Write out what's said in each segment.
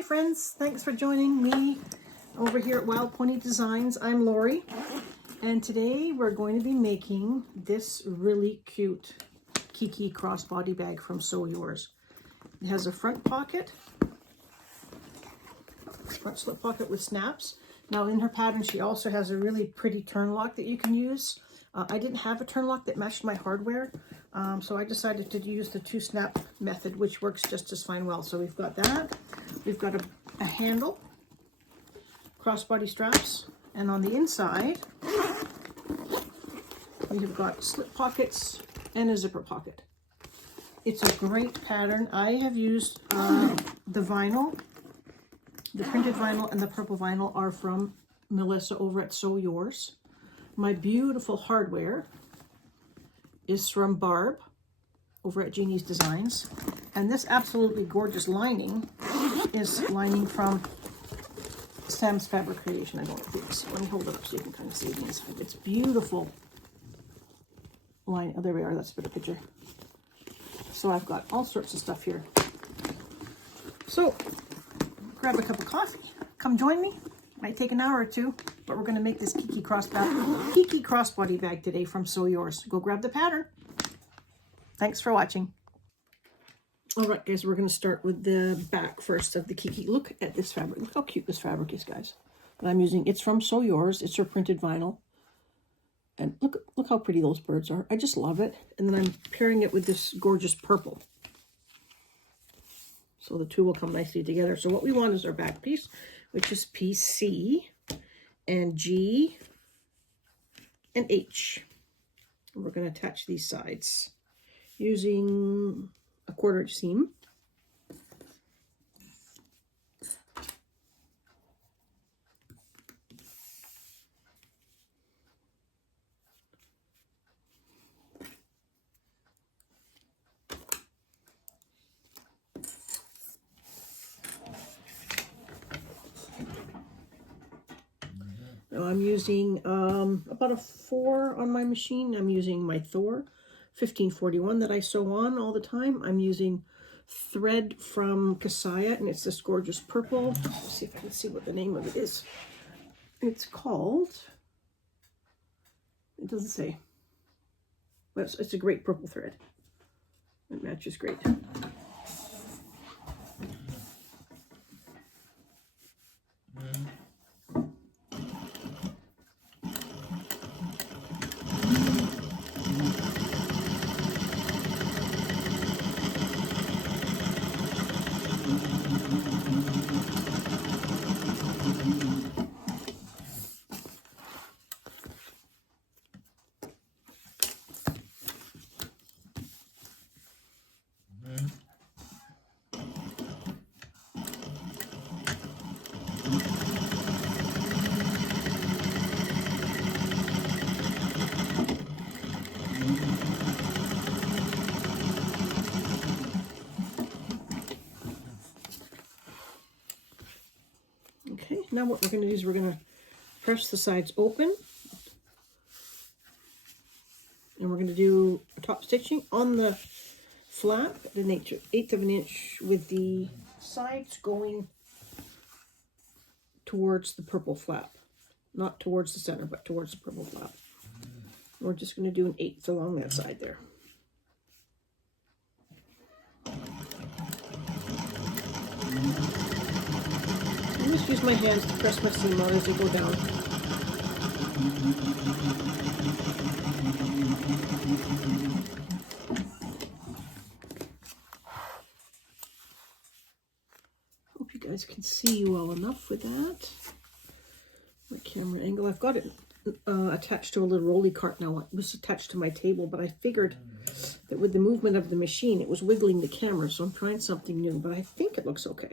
Hi friends, thanks for joining me over here at Wild Pony Designs. I'm Lori, and today we're going to be making this really cute Kiki Crossbody bag from Sew Yours. It has a front pocket, front slip pocket with snaps. Now in her pattern she also has a really pretty turn lock that you can use. I didn't have a turn lock that matched my hardware, so I decided to use the 2-snap method, which works just as fine well. So we've got that. We've got a handle, crossbody straps, and on the inside we've got slip pockets and a zipper pocket. It's a great pattern. I have used the vinyl. The printed vinyl and the purple vinyl are from Melissa over at Sew Yours. My beautiful hardware is from Barb over at Jeannie's Designs. And this absolutely gorgeous lining is lining from Sam's Fabric Creation. I don't think so. Let me hold it up so you can kind of see these. It's beautiful line. Oh, there we are. That's a better picture. So I've got all sorts of stuff here. So grab a cup of coffee. Come join me. Might take an hour or two, but we're going to make this Kiki Crossbody bag today from Sew Yours. Go grab the pattern. Thanks for watching. All right, guys, we're going to start with the back first of the Kiki. Look at this fabric. Look how cute this fabric is, guys. That I'm using. It's from Sew Yours. It's her printed vinyl. And look how pretty those birds are. I just love it. And then I'm pairing it with this gorgeous purple. So the two will come nicely together. So what we want is our back piece, which is piece C and G and H. And we're going to attach these sides using a 1/4 inch seam. Now I'm using about a 4 on my machine. I'm using my Thor 1541 that I sew on all the time. I'm using thread from Kasaya, and it's this gorgeous purple. Let's see if I can see what the name of it is. It's called, it doesn't say, but it's a great purple thread. It matches great. Okay, now what we're going to do is we're going to press the sides open, and we're going to do a top stitching on the flap at an 1/8 of an inch with the sides going towards the purple flap, not towards the center, but towards the purple flap. We're just going to do an 1/8 along that side there. I just use my hands to press my seam out as they go down. Hope you guys can see well enough with that. My camera angle. I've got it attached to a little rolly cart now. It was attached to my table, but I figured that with the movement of the machine, it was wiggling the camera, so I'm trying something new, but I think it looks okay.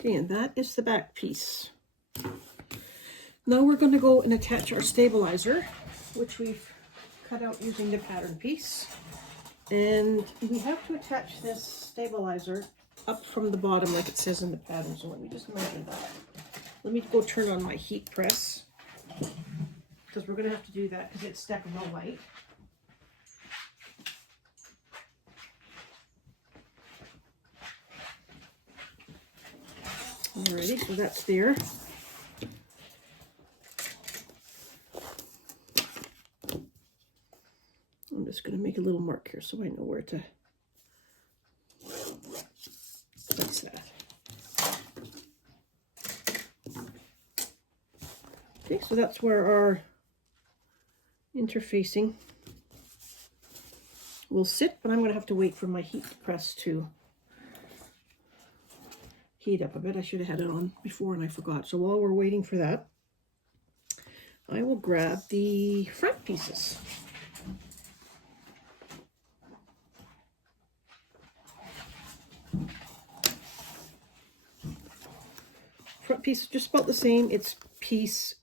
Okay, and that is the back piece. Now we're going to go and attach our stabilizer, which we've cut out using the pattern piece. And we have to attach this stabilizer up from the bottom like it says in the pattern. So let me just measure that. Let me go turn on my heat press, because we're going to have to do that because it's stackable light. Alrighty, so that's there. I'm just going to make a little mark here so I know where to place that. Okay, so that's where our interfacing will sit, but I'm going to have to wait for my heat press to heat up a bit. I should have had it on before and I forgot. So while we're waiting for that, I will grab the front pieces. Front piece is just about the same. It's piece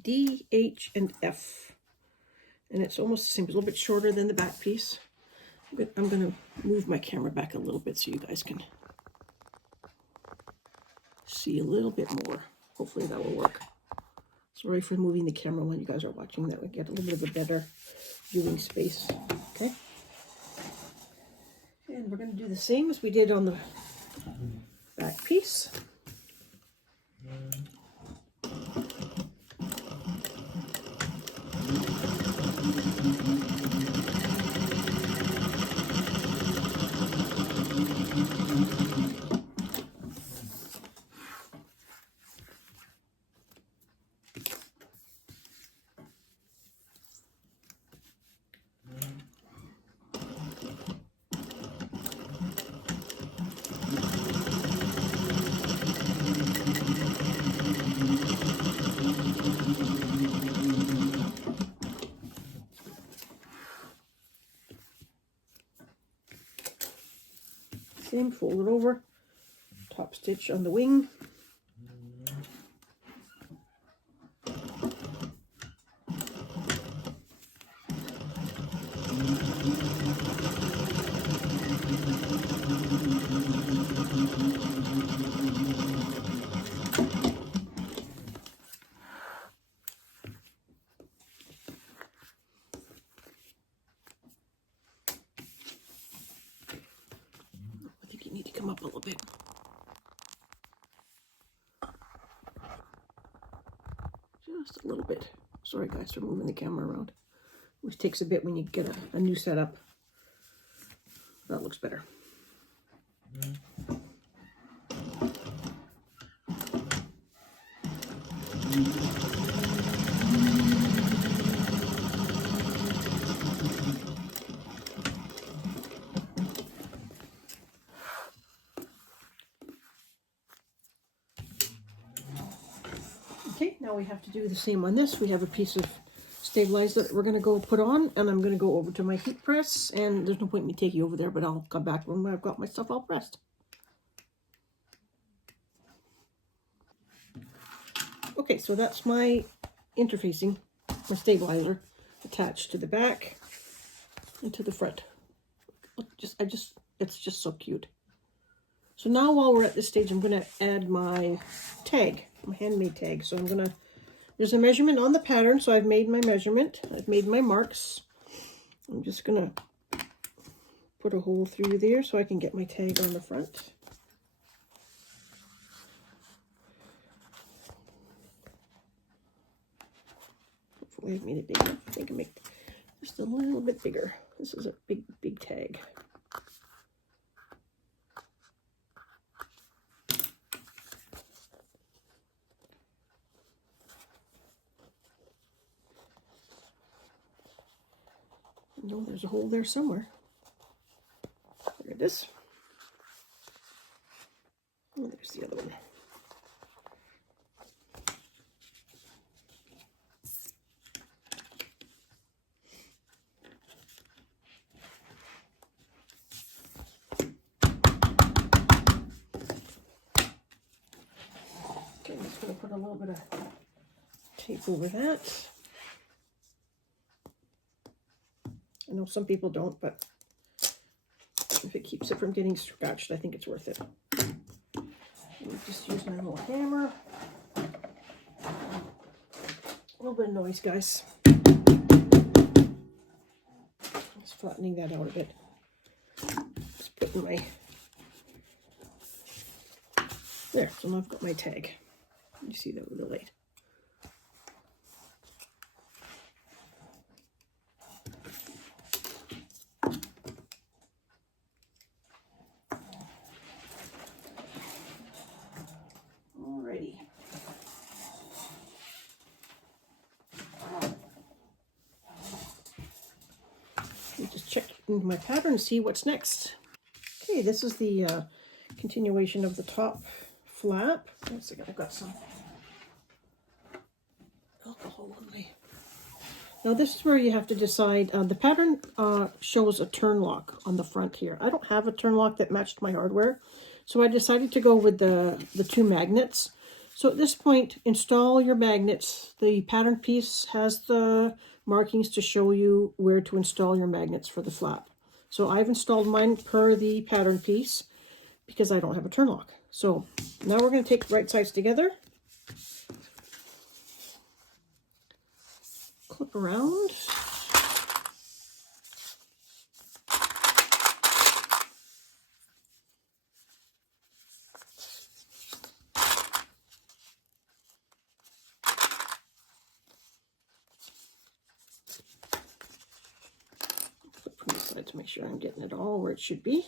D, H, and F. And it's almost the same. It's a little bit shorter than the back piece. But I'm going to move my camera back a little bit so you guys can see a little bit more. Hopefully that will work. Sorry for moving the camera when you guys are watching. That would get a little bit of a better viewing space. Okay. And we're going to do the same as we did on the back piece. Same, fold it over, top stitch on the wing. I think you need to come up a little bit. Just a little bit. Sorry guys for moving the camera around. Which takes a bit when you get a new setup. That looks better. Okay, now we have to do the same on this. We have a piece of stabilizer that we're going to go put on, and I'm going to go over to my heat press, and there's no point in me taking you over there, but I'll come back when I've got my stuff all pressed. Okay, so that's my interfacing, my stabilizer attached to the back and to the front. It's just so cute. So now while we're at this stage, I'm going to add my tag, my handmade tag. So I'm going to, there's a measurement on the pattern, so I've made my measurement. I've made my marks. I'm just going to put a hole through there so I can get my tag on the front. Hopefully I've made it big enough. I think I make it just a little bit bigger. This is a big, big tag. No, there's a hole there somewhere. There it is. And there's the other one. Okay, I'm just going to put a little bit of tape over that. And know some people don't, but if it keeps it from getting scratched, I think it's worth it. We just use my little hammer. A little bit of noise, guys. Just flattening that out a bit. Just putting my... There, so now I've got my tag. You see that with the light. Alrighty. Just check my pattern and see what's next. Okay, this is the continuation of the top flap. One second, I've got some alcohol on me. Now this is where you have to decide. The pattern shows a turn lock on the front here. I don't have a turn lock that matched my hardware, so I decided to go with the 2 magnets. So at this point, install your magnets. The pattern piece has the markings to show you where to install your magnets for the flap. So I've installed mine per the pattern piece because I don't have a turn lock. So now we're going to take the right sides together, clip around, flip from the side to make sure I'm getting it all where it should be.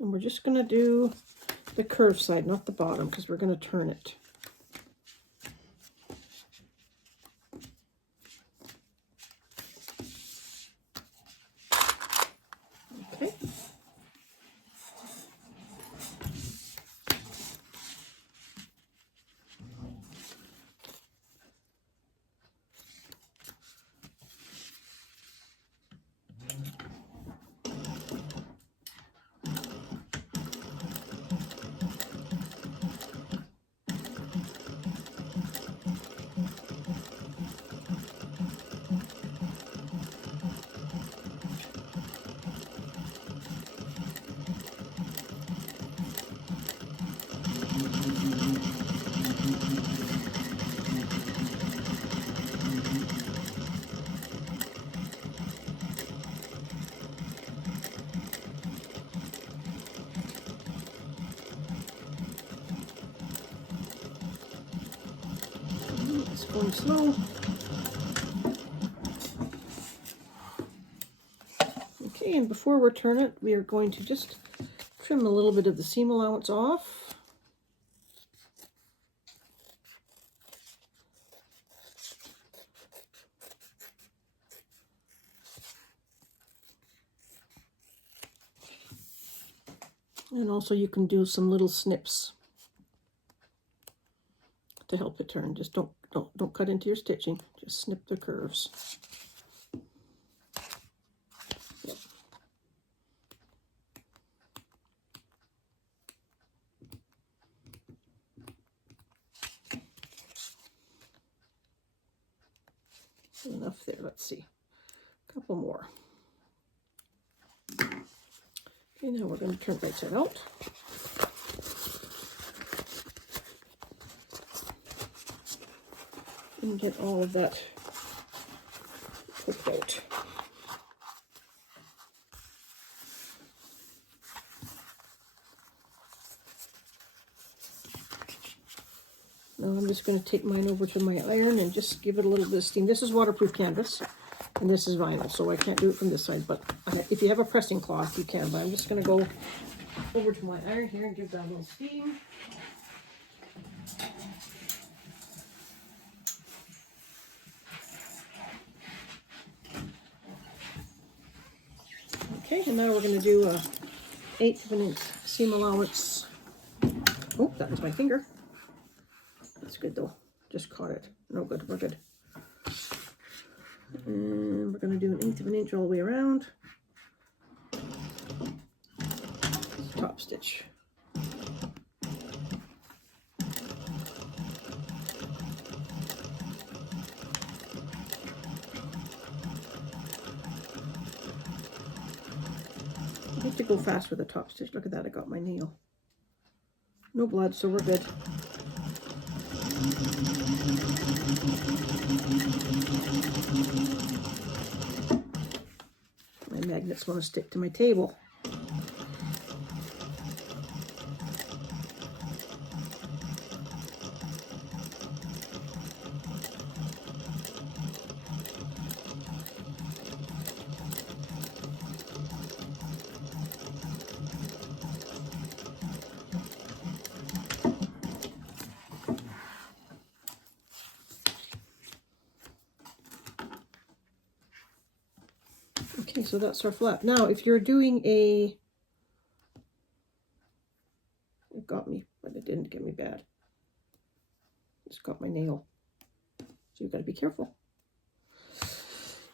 And we're just going to do the curved side, not the bottom, because we're going to turn it. Okay. It's going slow. Okay, and before we turn it, we are going to just trim a little bit of the seam allowance off. And also you can do some little snips to help it turn. Just don't cut into your stitching. Just snip the curves. Yep. Enough there. Let's see. A couple more. Okay, now we're going to turn right side out. And get all of that poked out. Now I'm just going to take mine over to my iron and just give it a little bit of steam. This is waterproof canvas, and this is vinyl, so I can't do it from this side, but if you have a pressing cloth, you can. But I'm just going to go over to my iron here and give that a little steam. Okay, and now we're going to do a 1/8 of an inch seam allowance. Oh, that was my finger. That's good though. Just caught it. No good. We're good. And we're going to do 1/8 of an inch all the way around. Top stitch. I have to go fast with the top stitch. Look at that, I got my nail. No blood, so we're good. My magnets want to stick to my table. Okay, so that's our flap. Now, if you're doing a, it got me, but it didn't get me bad. Just got my nail. So you've got to be careful.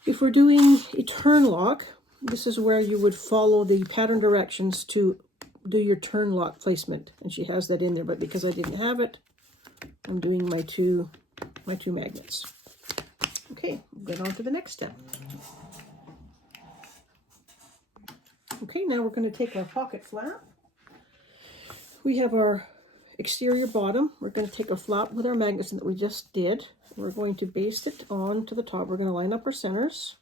If we're doing a turn lock, this is where you would follow the pattern directions to do your turn lock placement. And she has that in there, but because I didn't have it, I'm doing my two magnets. Okay, we'll get on to the next step. Okay, now we're going to take our pocket flap. We have our exterior bottom. We're going to take a flap with our magnets that we just did. We're going to baste it on to the top. We're going to line up our centers.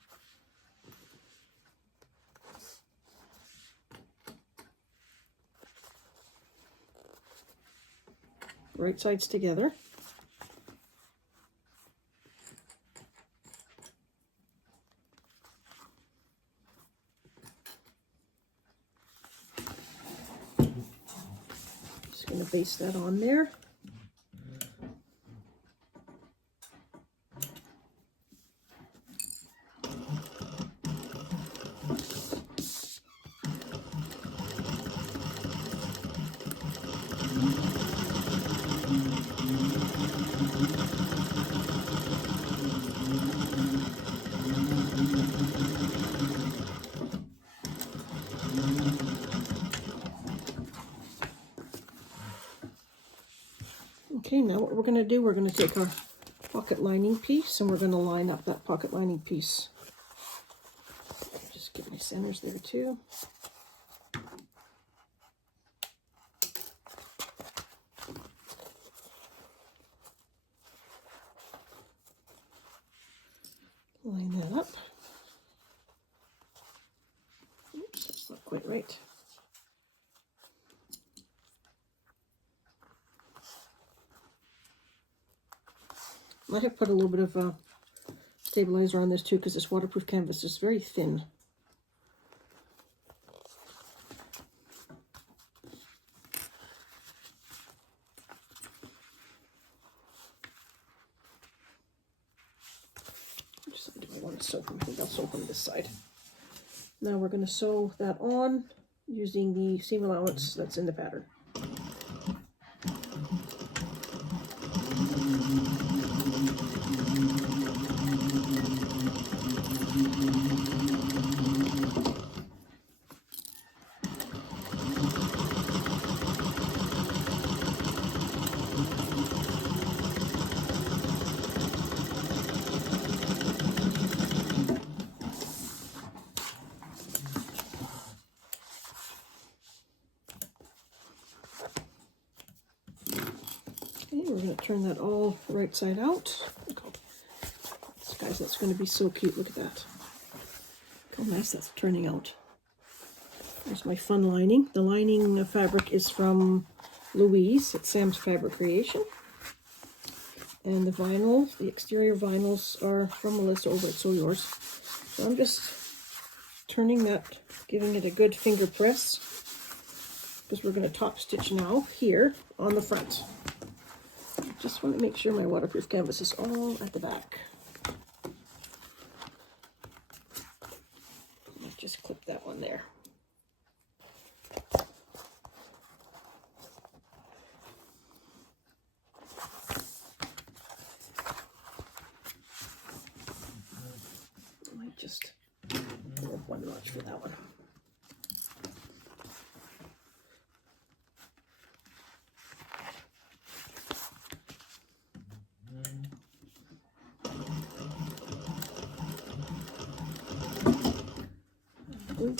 Right sides together. Just going to baste that on there. Okay, now what we're going to do, we're going to take our pocket lining piece and we're going to line up that pocket lining piece. Just get my centers there too. Line that up. Oops, that's not quite right. I have put a little bit of stabilizer on this too because this waterproof canvas is very thin. Which side do I want to sew from? I think I'll sew from this side. Now we're going to sew that on using the seam allowance that's in the pattern. We're going to turn that all right side out. Guys, that's going to be so cute. Look at that. Look how nice that's turning out. There's my fun lining. The lining fabric is from Louise at Sam's Fabric Creation. And the vinyl, the exterior vinyls are from Melissa over at Sew Yours. So I'm just turning that, giving it a good finger press, because we're going to top stitch now here on the front. Just want to make sure my waterproof canvas is all at the back. Let's just clip that one there. I might just go up one notch for that one.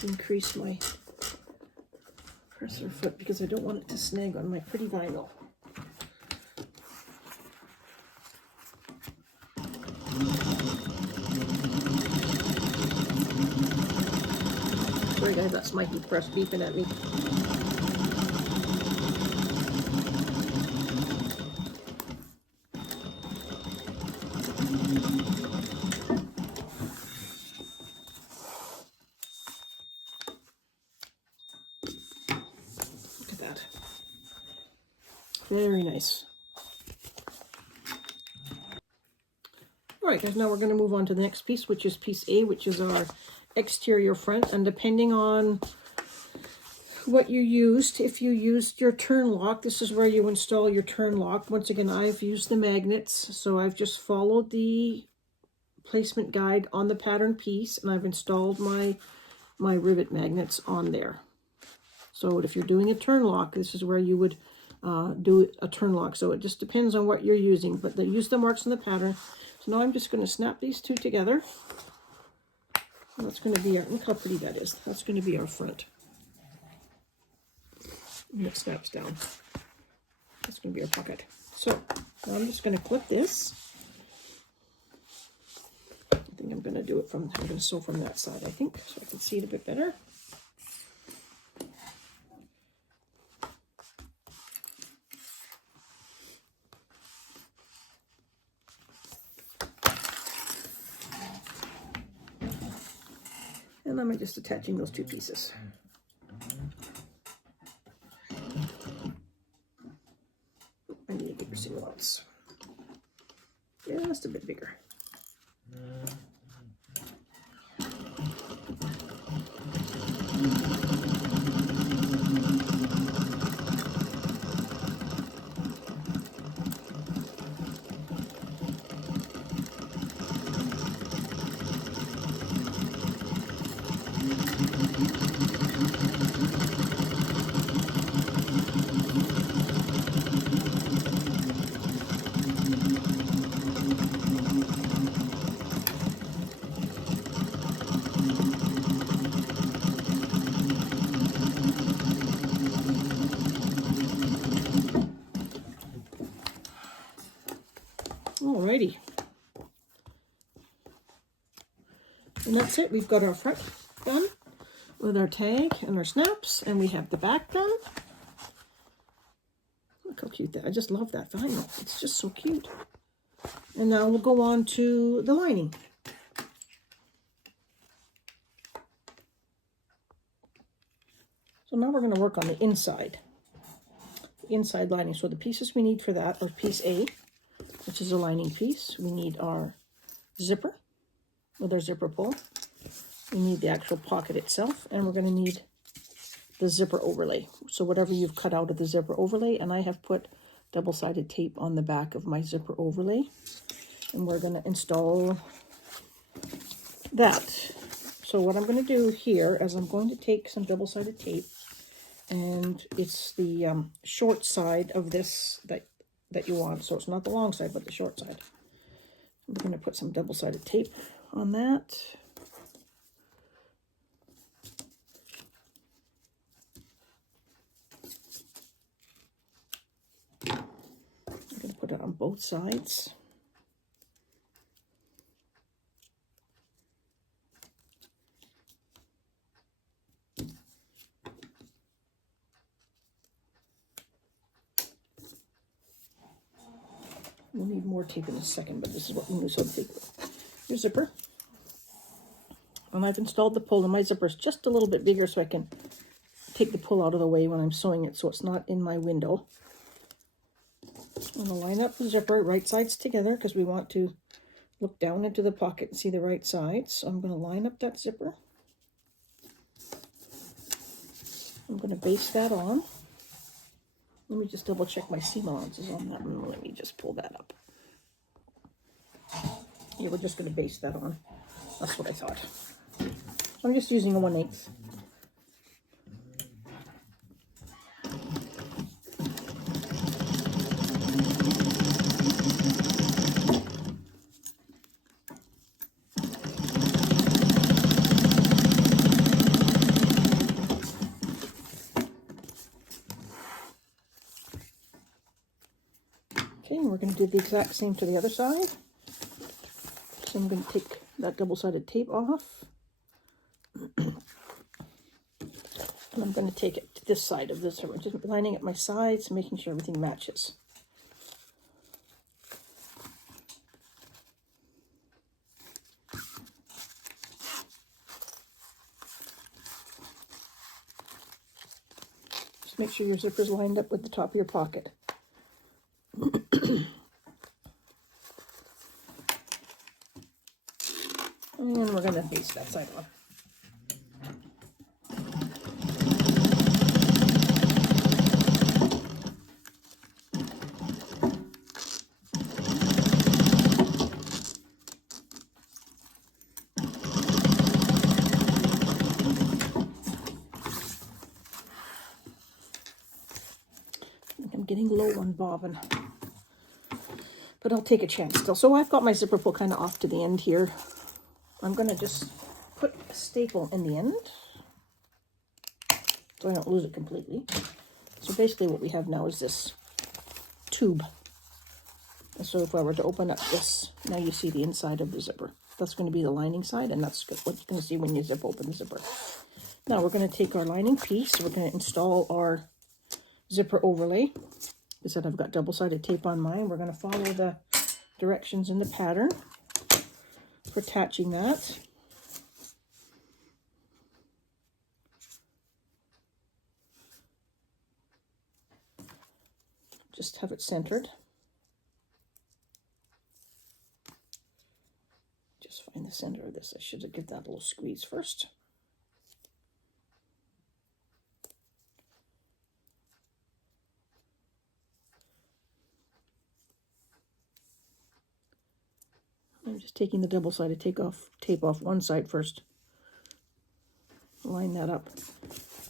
Increase my press her foot because I don't want it to snag on my pretty vinyl. Sorry guys, that's my heat press beeping at me. Look at that. Very nice. All right guys, now we're going to move on to the next piece, which is piece A, which is our exterior front. And depending on what you used, if you used your turn lock, this is where you install your turn lock. Once again, I've used the magnets, so I've just followed the placement guide on the pattern piece, and I've installed my rivet magnets on there. So if you're doing a turn lock, this is where you would do a turn lock. So it just depends on what you're using, but they use the marks in the pattern. So now I'm just going to snap these two together. And that's going to be our, look how pretty that is. That's going to be our front. And it snaps down. That's going to be our pocket. So I'm just going to clip this. I think I'm going to do it from, I'm going to sew from that side, I think, so I can see it a bit better. And I'm just attaching those two pieces. I need a bigger single ones. Just a bit bigger. Alrighty. And that's it. We've got our front done with our tag and our snaps, and we have the back done. Look how cute that. I just love that vinyl. It's just so cute. And now we'll go on to the lining. So now we're going to work on the inside lining. So the pieces we need for that are piece A, which is a lining piece. We need our zipper with our zipper pull. We need the actual pocket itself, and we're going to need the zipper overlay. So whatever you've cut out of the zipper overlay, and I have put double-sided tape on the back of my zipper overlay, and we're going to install that. So what I'm going to do here is I'm going to take some double-sided tape, and it's the short side of this that you want. So it's not the long side, but the short side. We're going to put some double-sided tape on that. I'm going to put it on both sides. We'll need more tape in a second, but this is what we need. So take your zipper. And I've installed the pull, and my zipper is just a little bit bigger so I can take the pull out of the way when I'm sewing it so it's not in my window. I'm going to line up the zipper, right sides together, because we want to look down into the pocket and see the right side. So I'm going to line up that zipper. I'm going to baste that on. Let me just double check my seam allowances on that one. Let me just pull that up. Yeah, we're just going to baste that on. That's what I thought. So I'm just using a 1/8. we're going to do the exact same to the other side. So I'm going to take that double-sided tape off. And I'm going to take it to this side of this. So I'm just lining up my sides, making sure everything matches. Just make sure your zipper's lined up with the top of your pocket. And we're going to baste that side on. I'm getting low on bobbin, but I'll take a chance still. So I've got my zipper pull kind of off to the end here. I'm going to just put a staple in the end so I don't lose it completely. So basically what we have now is this tube. And so if I were to open up this, now you see the inside of the zipper. That's going to be the lining side, and that's what you're going to see when you zip open the zipper. Now we're going to take our lining piece, we're going to install our zipper overlay. I said I've got double-sided tape on mine. We're going to follow the directions in the pattern for attaching that. Just have it centered. Just find the center of this. I should have given that a little squeeze first. I'm just taking the double-sided tape off one side first. Line that up.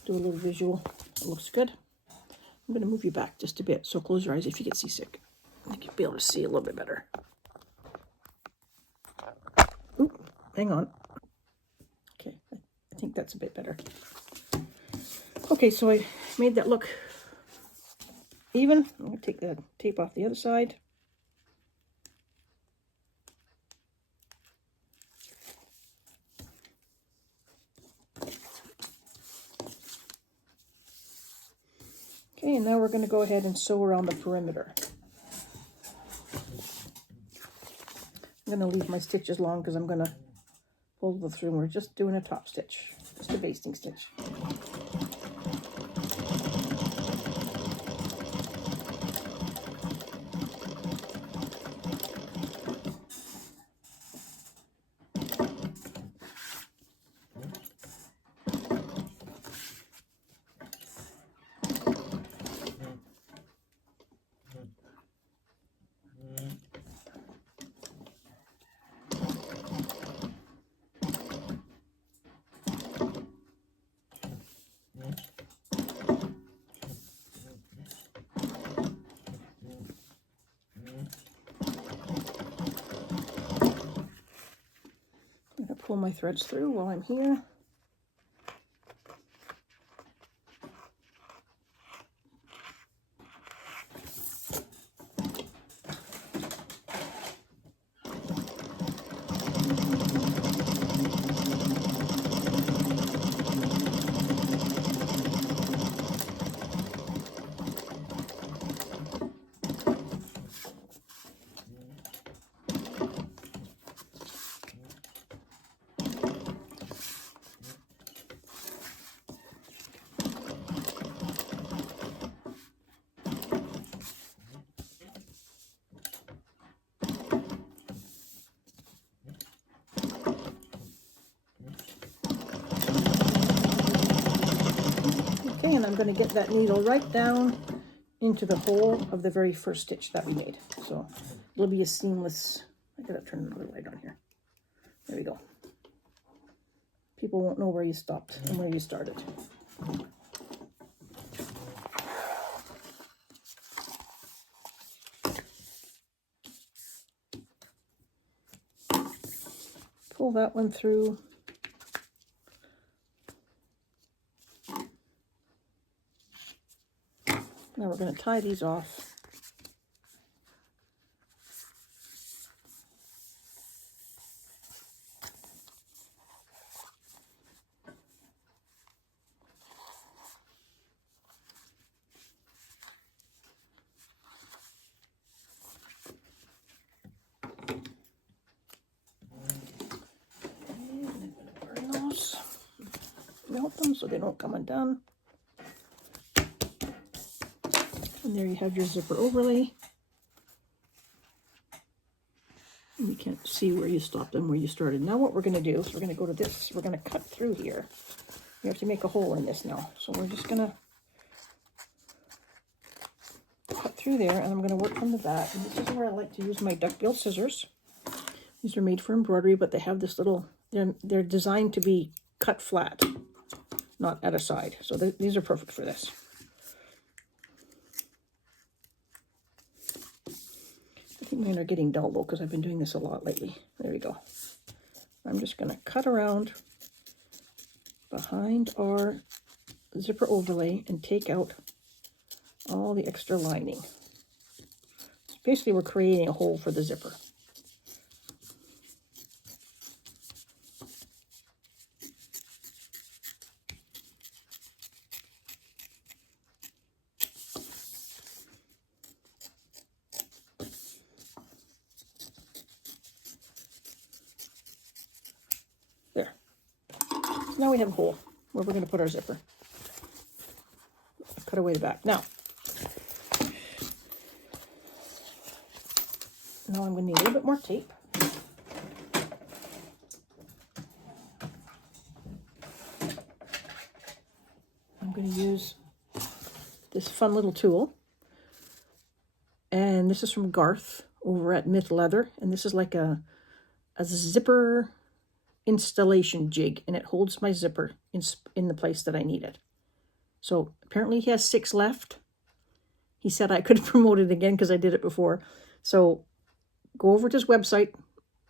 Do a little visual. It looks good. I'm going to move you back just a bit, so close your eyes if you get seasick. I think you'll be able to see a little bit better. Oop, hang on. Okay, I think that's a bit better. Okay, so I made that look even. I'm going to take the tape off the other side. Okay, and now we're going to go ahead and sew around the perimeter. I'm going to leave my stitches long because I'm going to pull them through. We're just doing a top stitch, just a basting stitch. Pull my threads through while I'm here. Okay, and I'm going to get that needle right down into the hole of the very first stitch that we made. So it'll be a seamless, I gotta turn another light on here. There we go. People won't know where you stopped and where you started. Pull that one through. Now we're going to tie these off. melt them so they don't come undone. And there you have your zipper overlay. And you can't see where you stopped and where you started. Now what we're going to do is we're going to go to this. We're going to cut through here. We have to make a hole in this now. So we're just going to cut through there, and I'm going to work from the back. And this is where I like to use my duckbill scissors. These are made for embroidery, but they have this little, they're designed to be cut flat, not at a side. So these are perfect for this. I think mine are getting dull though, because I've been doing this a lot lately. There we go. I'm just going to cut around behind our zipper overlay and take out all the extra lining. So basically we're creating a hole for the zipper. There. So now we have a hole where we're going to put our zipper. Cut away the back. Now I'm going to need a little bit more tape. I'm going to use this fun little tool. And this is from Garth over at Myth Leather. And this is like a zipper installation jig. And it holds my zipper in the place that I need it. So apparently he has 6 left. He said I could promote it again because I did it before. So go over to his website,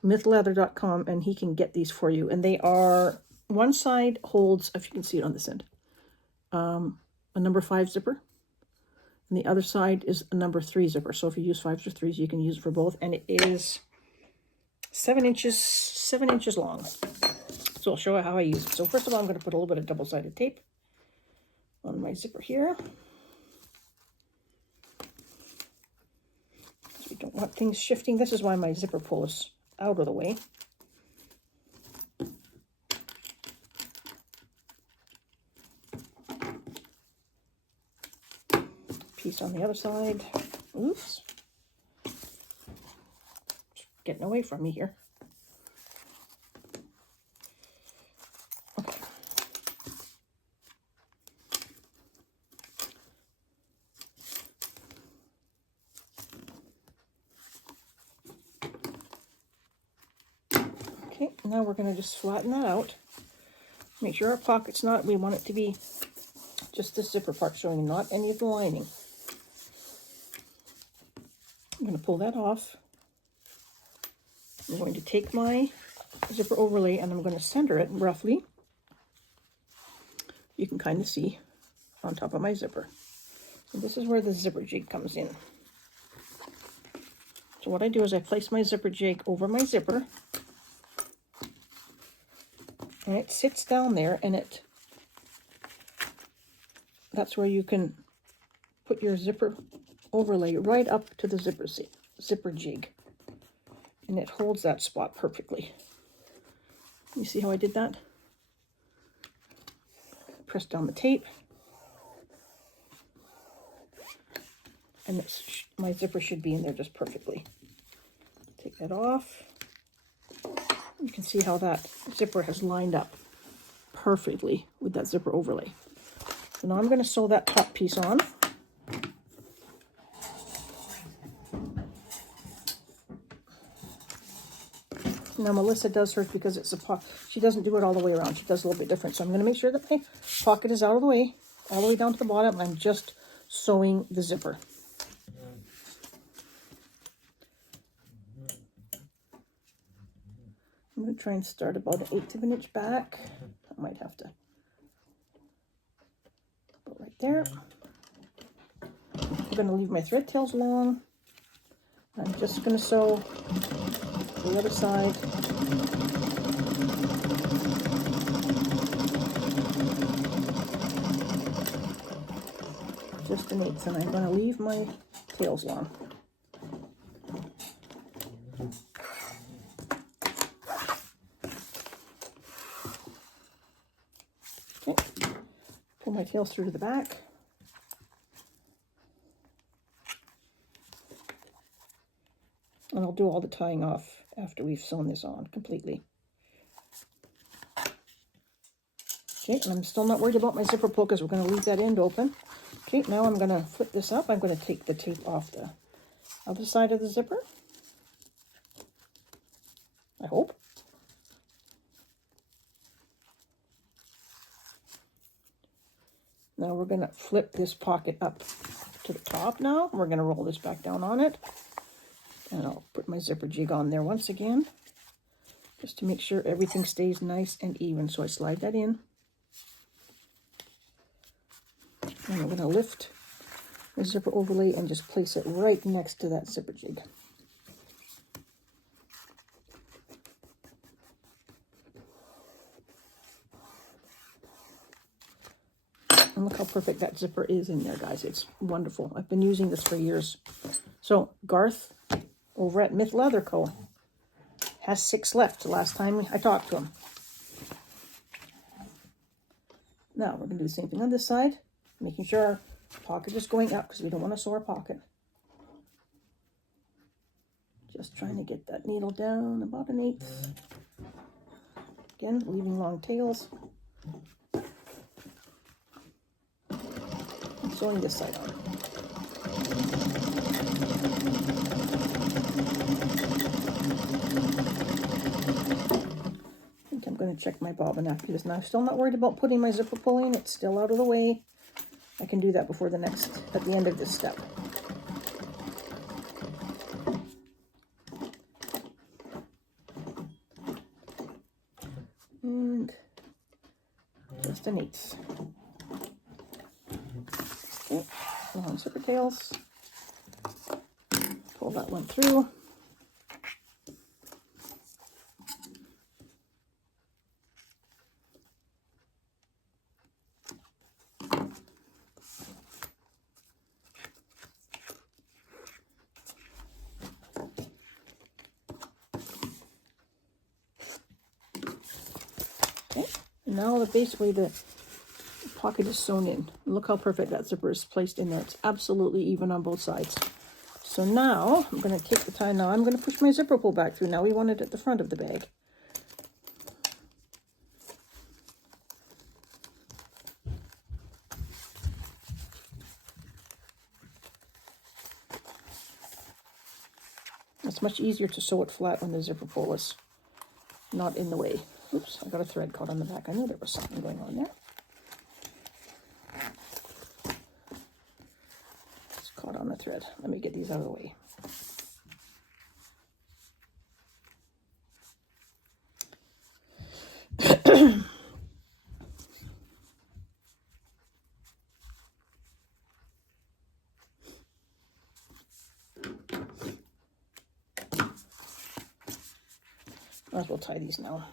mythleather.com, and he can get these for you. And they are, one side holds, if you can see it on this end, a number 5 zipper. And the other side is a number 3 zipper. So if you use 5s or 3s, you can use it for both. And it is 7 inches long. So I'll show you how I use it. So first of all, I'm going to put a little bit of double-sided tape on my zipper here. We don't want things shifting. This is why my zipper pull is out of the way. Piece on the other side. Oops. Getting away from me here. Okay, now we're going to just flatten that out. Make sure our pocket's not, we want it to be just the zipper part showing, not any of the lining. I'm going to pull that off. I'm going to take my zipper overlay and I'm going to center it roughly. You can kind of see on top of my zipper. So this is where the zipper jig comes in. So what I do is I place my zipper jig over my zipper. And it sits down there, and that's where you can put your zipper overlay right up to the zipper jig. And it holds that spot perfectly. You see how I did that? Press down the tape. And my zipper should be in there just perfectly. Take that off. You can see how that zipper has lined up perfectly with that zipper overlay. So now I'm going to sew that top piece on. Now Melissa does hers because it's a pocket. She doesn't do it all the way around. She does a little bit different. So I'm going to make sure that my pocket is out of the way, all the way down to the bottom. I'm just sewing the zipper. I'm going to try and start about 1/8 of an inch back. I might have to put right there. I'm going to leave my thread tails long. I'm just going to sew the other side. Just 1/8, and I'm going to leave my tails long. Okay. Pull my tails through to the back. And I'll do all the tying off after we've sewn this on completely. Okay, and I'm still not worried about my zipper pull because we're going to leave that end open. Okay, now I'm going to flip this up. I'm going to take the tape off the other side of the zipper. I hope. Now we're going to flip this pocket up to the top now. We're going to roll this back down on it. And I'll put my zipper jig on there once again, just to make sure everything stays nice and even. So I slide that in. And I'm going to lift the zipper overlay and just place it right next to that zipper jig. And look how perfect that zipper is in there, guys. It's wonderful. I've been using this for years. So Garth over at Myth Leather Co. has 6 left the last time I talked to him. Now we're going to do the same thing on this side, making sure our pocket is going up because we don't want to sew our pocket. Just trying to get that needle down about 1/8. Again, leaving long tails. I'm sewing this side on. I'm going to check my bobbin after this. Now, I'm still not worried about putting my zipper pull in. It's still out of the way. I can do that before at the end of this step. And just 1/8. Okay, long zipper tails. Pull that one through. Now basically the pocket is sewn in. Look how perfect that zipper is placed in there. It's absolutely even on both sides. So now I'm going to take the tie. Now I'm going to push my zipper pull back through. Now we want it at the front of the bag. It's much easier to sew it flat when the zipper pull is not in the way. Oops, I got a thread caught on the back. I knew there was something going on there. It's caught on the thread. Let me get these out of the way. Might as well tie these now.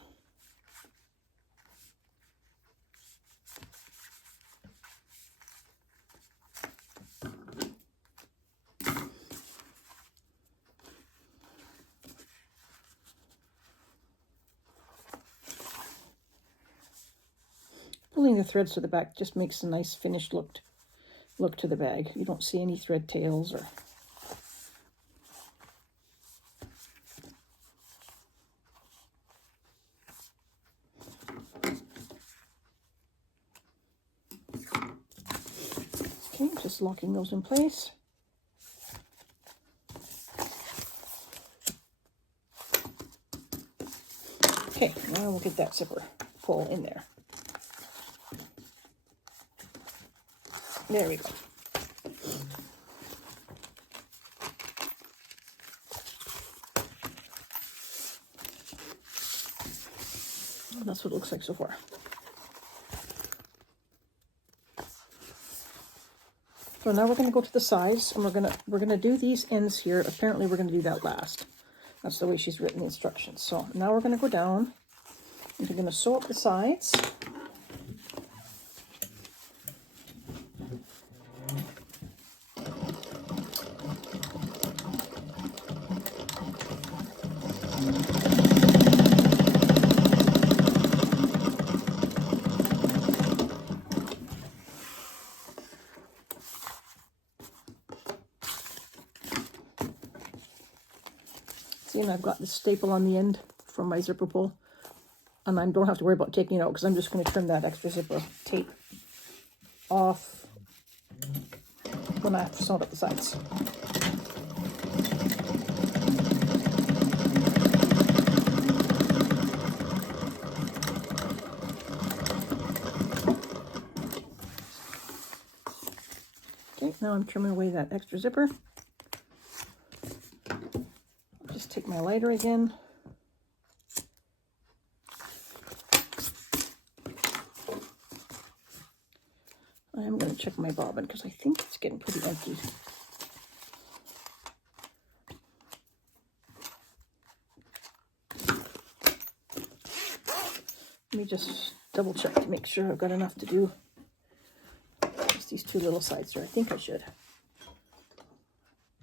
Pulling the threads to the back just makes a nice finished look to the bag. You don't see any thread tails or okay, just locking those in place. Okay, now we'll get that zipper pull in there. There we go. That's what it looks like so far. So now we're going to go to the sides, and we're gonna do these ends here. Apparently, we're going to do that last. That's the way she's written the instructions. So now we're going to go down, and we're going to sew up the sides. See, and I've got this staple on the end from my zipper pull. And I don't have to worry about taking it out because I'm just going to trim that extra zipper tape off when I sew up the sides. Okay, now I'm trimming away that extra zipper. I'll just take my lighter again. I'm going to check my bobbin because I think it's getting pretty empty. Let me just double check to make sure I've got enough to do. Just these two little sides here. I think I should.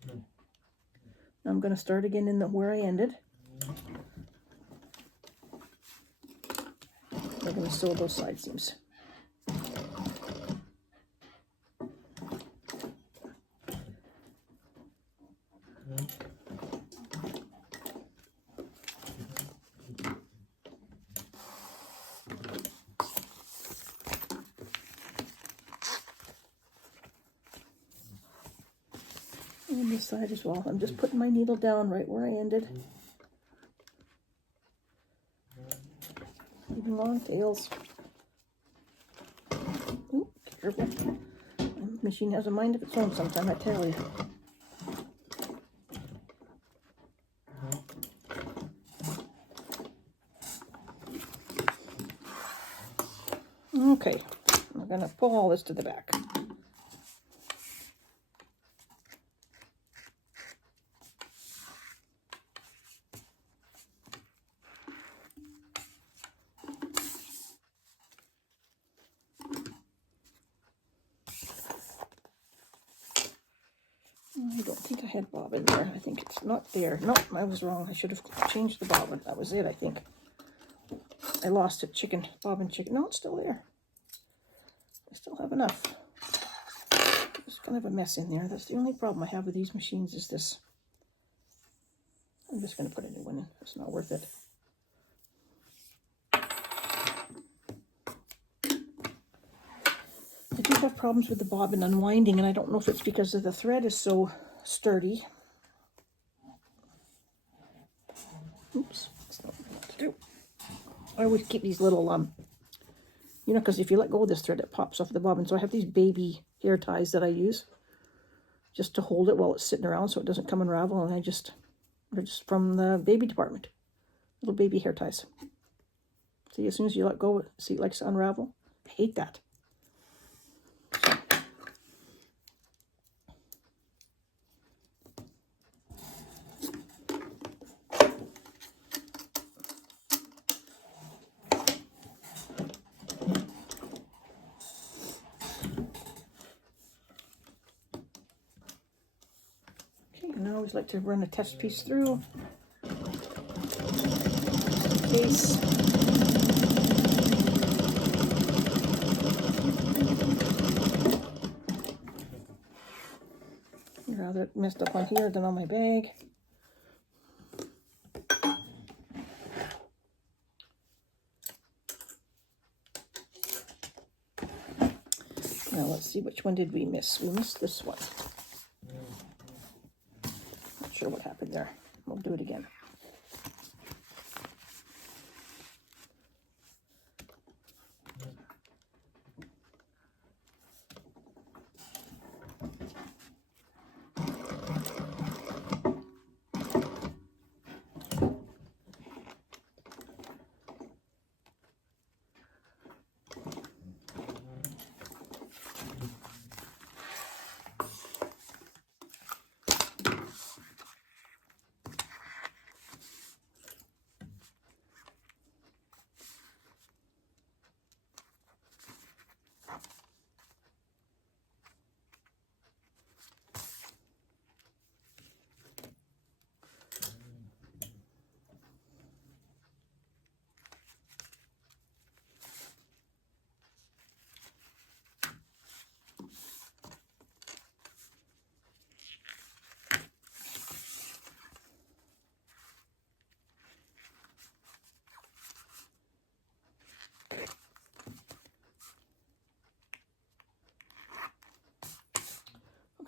Now I'm going to start again in where I ended. We're going to sew those side seams. And this side as well. I'm just putting my needle down right where I ended. Even long tails. Ooh, careful. The machine has a mind of its own sometimes, I tell you. Okay, I'm going to pull all this to the back. I don't think I had bobbin there. I think it's not there. Nope, I was wrong. I should have changed the bobbin. That was it, I think. I lost it. Bobbin chicken. No, it's still there. I still have enough. There's kind of a mess in there. That's the only problem I have with these machines is this. I'm just going to put a new one in. It's not worth it. I do have problems with the bobbin unwinding, and I don't know if it's because of the thread is so sturdy. Oops, that's not what to do. I always keep these little, you know, because if you let go of this thread, it pops off the bobbin. So I have these baby hair ties that I use just to hold it while it's sitting around so it doesn't come unravel. And they're just from the baby department. Little baby hair ties. See, as soon as you let go, see, it likes to unravel. I hate that. And I always like to run a test piece through, just in case. I'd rather it messed up on here than on my bag. Now let's see, which one did we miss? We missed this one. Not sure what happened there. We'll do it again.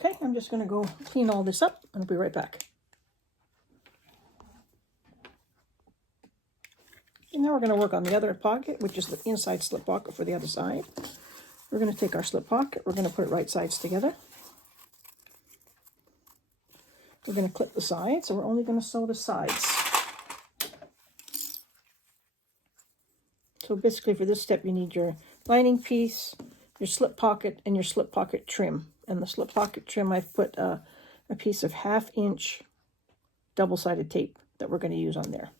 Okay, I'm just going to go clean all this up and I'll be right back. And now we're going to work on the other pocket, which is the inside slip pocket for the other side. We're going to take our slip pocket, we're going to put it right sides together. We're going to clip the sides, so we're only going to sew the sides. So basically for this step you need your lining piece, your slip pocket, and your slip pocket trim. And the slip pocket trim, I've put a piece of 1/2 inch double-sided tape that we're going to use on there.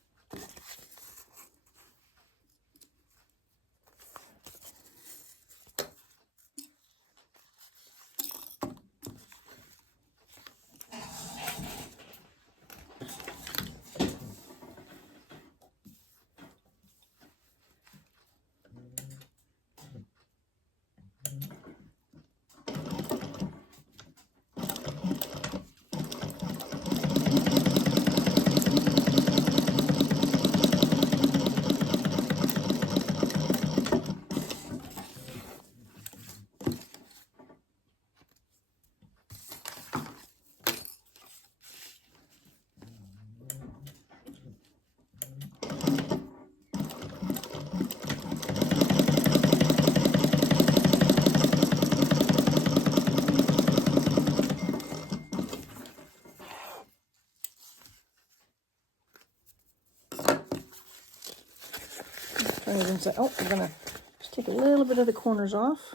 Oh, we're going to just take a little bit of the corners off.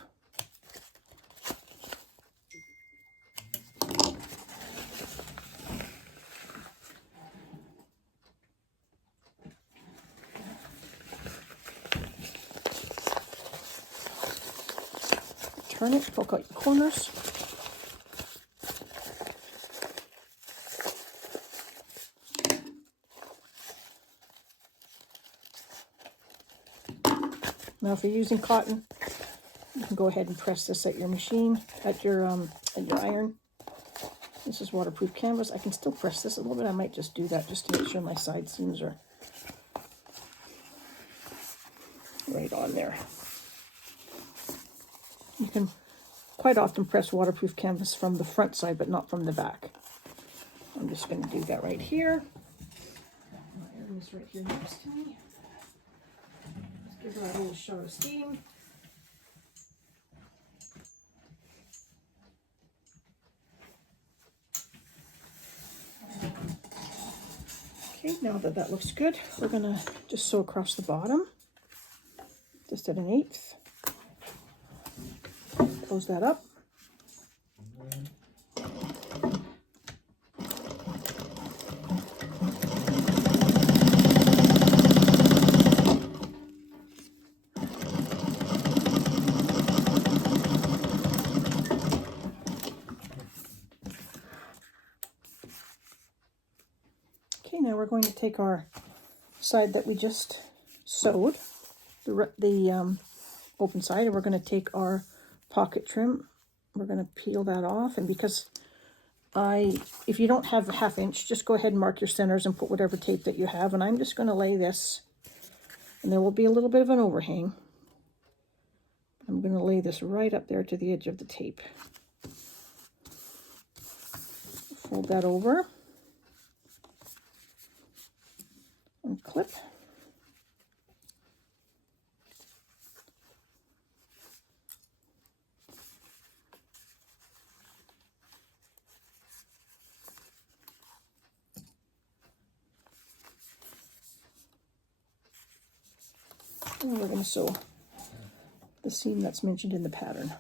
Turn it, poke out your corners. Now if you're using cotton, you can go ahead and press this at your machine, at your iron. This is waterproof canvas. I can still press this a little bit. I might just do that just to make sure my side seams are right on there. You can quite often press waterproof canvas from the front side, but not from the back. I'm just going to do that right here. My iron is right here next to me. Give her a little shot of steam. Okay, now that that looks good, we're going to just sew across the bottom, just at 1/8. Close that up. Now we're going to take our side that we just sewed, the open side, and we're going to take our pocket trim. We're going to peel that off, and because if you don't have a 1/2 inch, just go ahead and mark your centers and put whatever tape that you have, and I'm just going to lay this, and there will be a little bit of an overhang. I'm going to lay this right up there to the edge of the tape. Fold that over. And clip. And we're going to sew the seam that's mentioned in the pattern.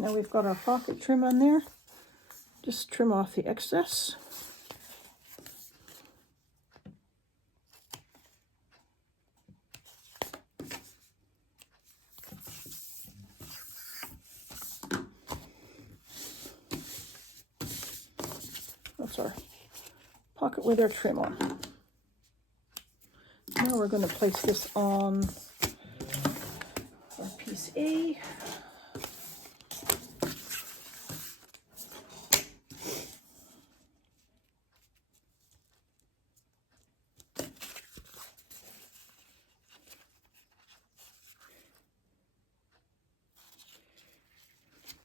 Now we've got our pocket trim on there. Just trim off the excess. That's our pocket with our trim on. Now we're going to place this on our piece A.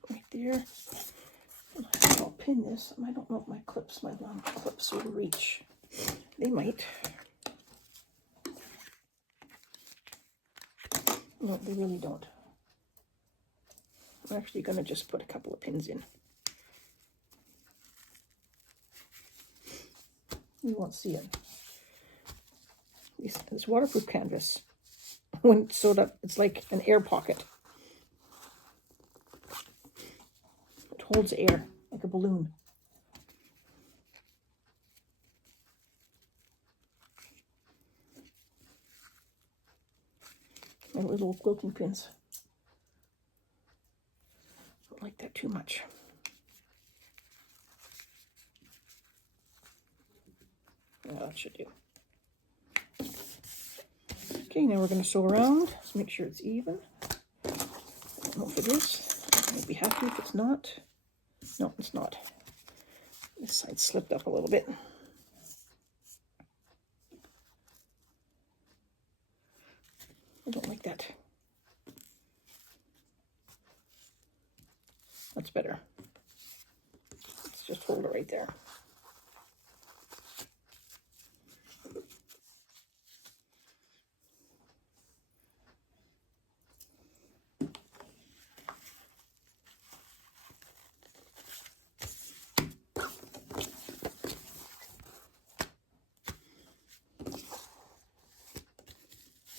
Right there. I'll pin this. I don't know if my long clips will reach. They might. No, they really don't. I'm actually going to just put a couple of pins in. You won't see it. This waterproof canvas, when it's sewed up, it's like an air pocket. It holds air like a balloon. And little quilting pins. Don't like that too much. Yeah, that should do. Okay, now we're going to sew around. Let's make sure it's even. I don't know if it is. I'll be happy if it's not. No, it's not. This side slipped up a little bit. I don't like that. That's better. Let's just hold it right there.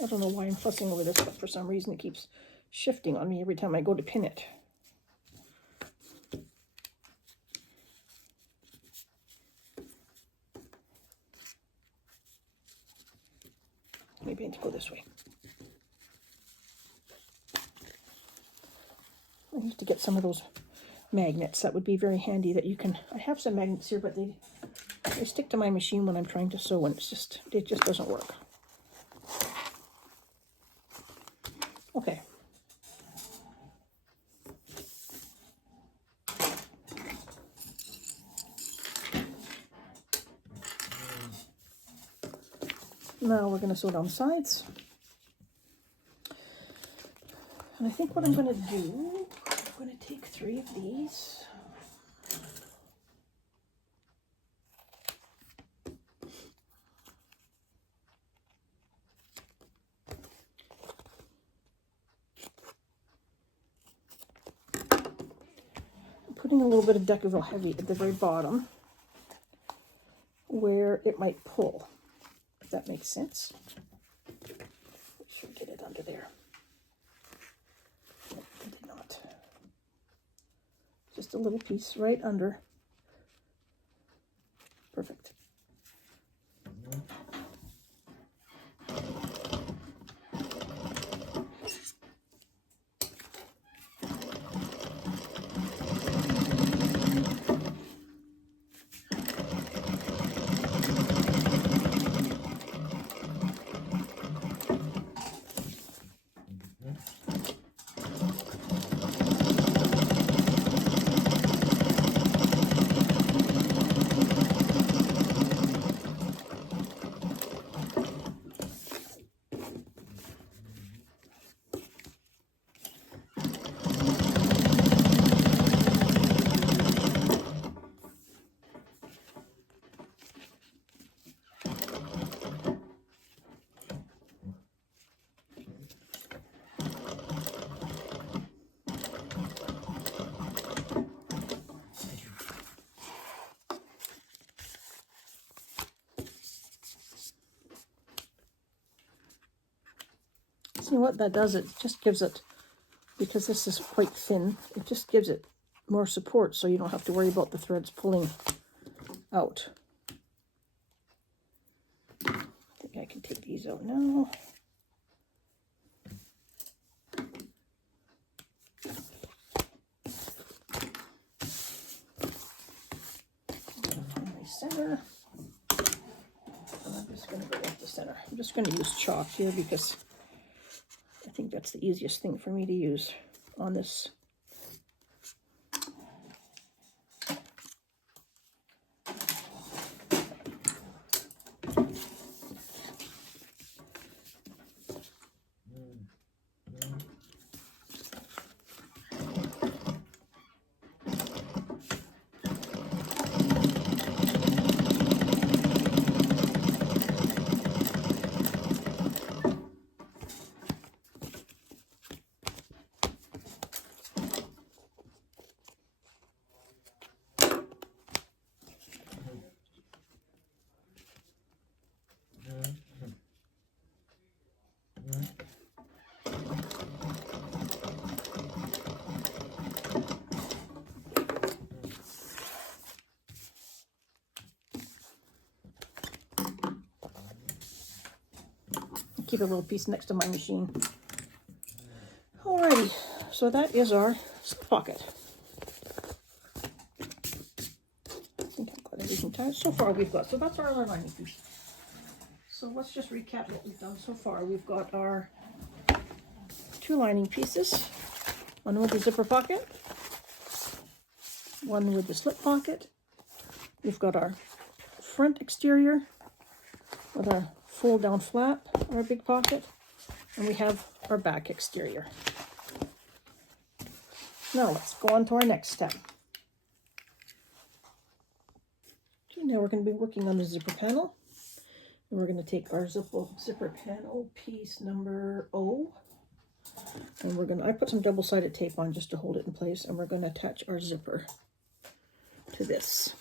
I don't know why I'm fussing over this, but for some reason it keeps shifting on me every time I go to pin it. Maybe I need to go this way. I need to get some of those magnets. That would be very handy that you can... I have some magnets here, but they stick to my machine when I'm trying to sew, and it just doesn't work. Okay. Now we're going to sew down the sides. And I think what I'm going to do, I'm going to take 3 of these. Putting a little bit of Decaville Heavy at the very bottom where it might pull, if that makes sense. It should get it under there. No, it did not. Just a little piece right under. Perfect. See what that does? It just gives it, because this is quite thin, it just gives it more support so you don't have to worry about the threads pulling out. I think I can take these out now. Center. I'm just going to go with the center. I'm just going to use chalk here because I think that's the easiest thing for me to use on this. Keep a little piece next to my machine. Alrighty, so that is our slip pocket. I think I've got everything tied. So far we've got, so that's our lining piece. So let's just recap what we've done so far. We've got our 2 lining pieces, one with the zipper pocket, one with the slip pocket. We've got our front exterior with our fold down flap, our big pocket, and we have our back exterior. Now let's go on to our next step. Okay, now we're going to be working on the zipper panel. And we're going to take our zipper panel piece number O, and I put some double-sided tape on just to hold it in place, and we're going to attach our zipper to this.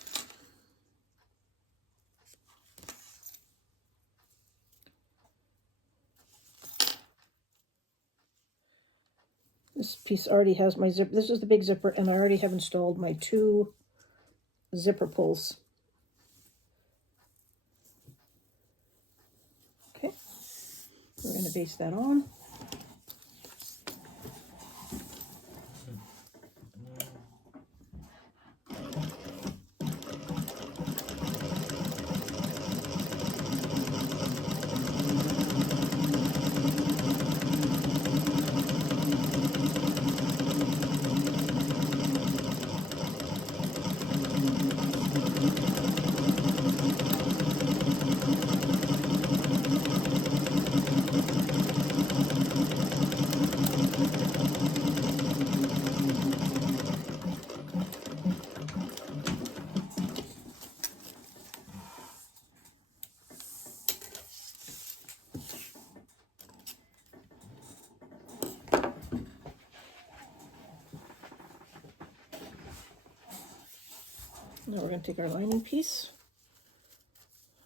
This piece already has my zipper. This is the big zipper, and I already have installed my 2 zipper pulls. Okay, we're going to base that on. Now we're going to take our lining piece.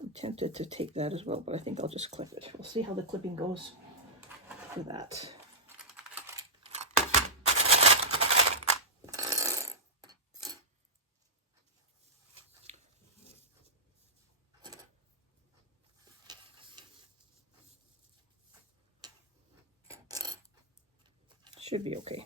I'm tempted to take that as well, but I think I'll just clip it. We'll see how the clipping goes for that. Should be okay.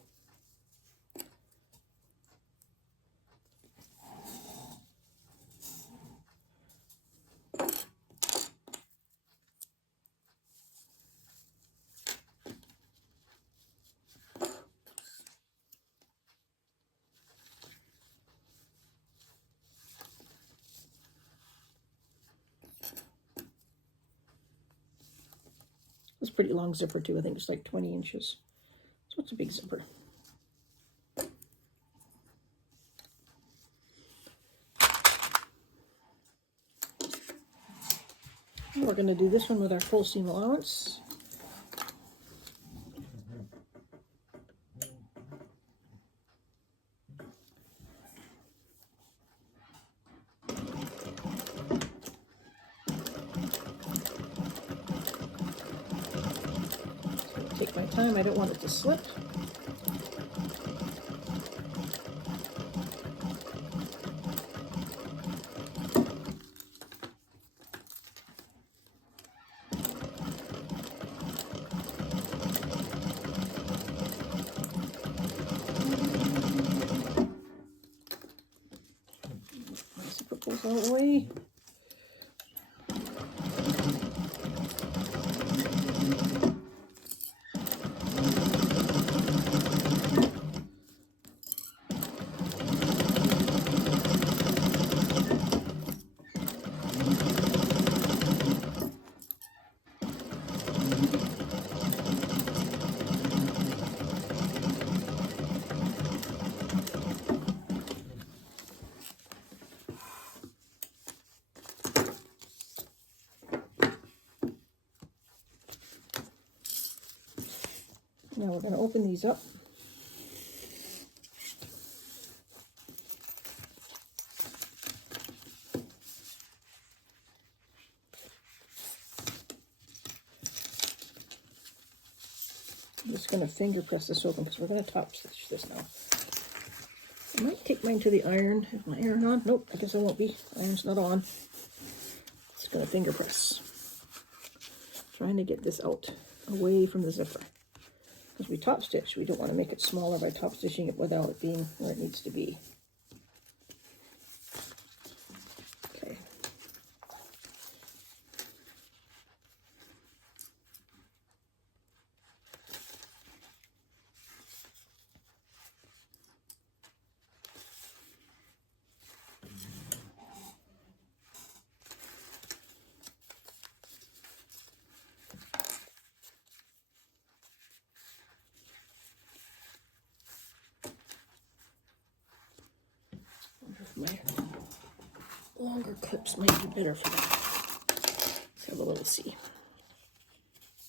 It's a pretty long zipper too. I think it's like 20 inches. So it's a big zipper. And we're going to do this one with our full seam allowance. Take my time, I don't want it to slip. those out of the way. Now we're going to open these up. I'm just going to finger press this open because we're going to top stitch this now. I might take mine to the iron. Is my iron on? Nope, I guess I won't be. Iron's not on. Just going to finger press. Trying to get this out away from the zipper. Because we top stitch, we don't want to make it smaller by top stitching it without it being where it needs to be. Okay. My longer clips might be better for that. Let's have a little see.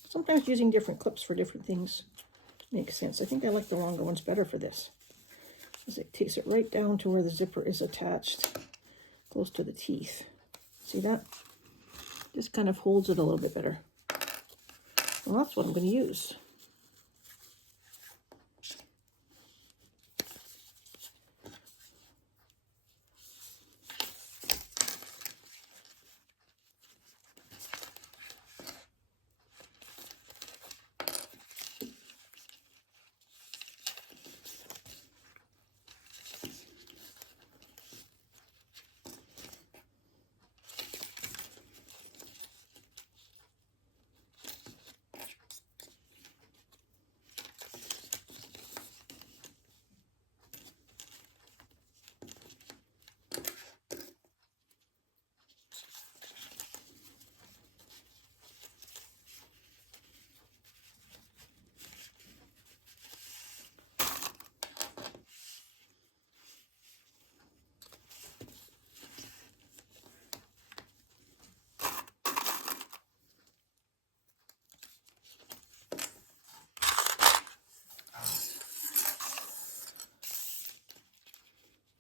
Sometimes using different clips for different things makes sense. I think I like the longer ones better for this, because it takes it right down to where the zipper is attached, close to the teeth. See that? Just kind of holds it a little bit better. Well, that's what I'm going to use.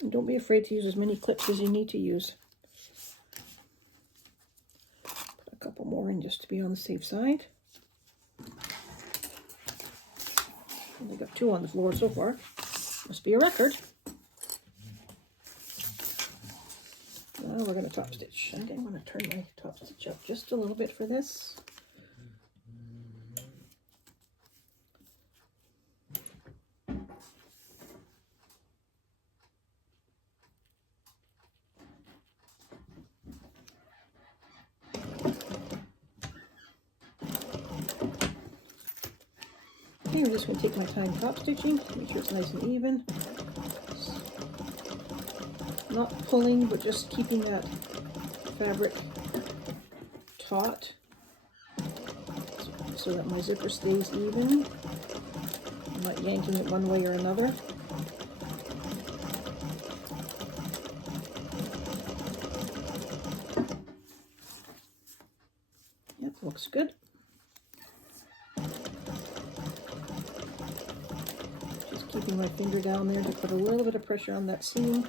And don't be afraid to use as many clips as you need to use. Put a couple more in just to be on the safe side. Only got 2 on the floor so far. Must be a record. Now we're going to top stitch. I think I'm going to turn my top stitch up just a little bit for this. Okay, I'm just going to take my time top stitching, make sure it's nice and even. Not pulling, but just keeping that fabric taut so that my zipper stays even. I'm not yanking it one way or another. Yep, looks good. Keeping my finger down there to put a little bit of pressure on that seam.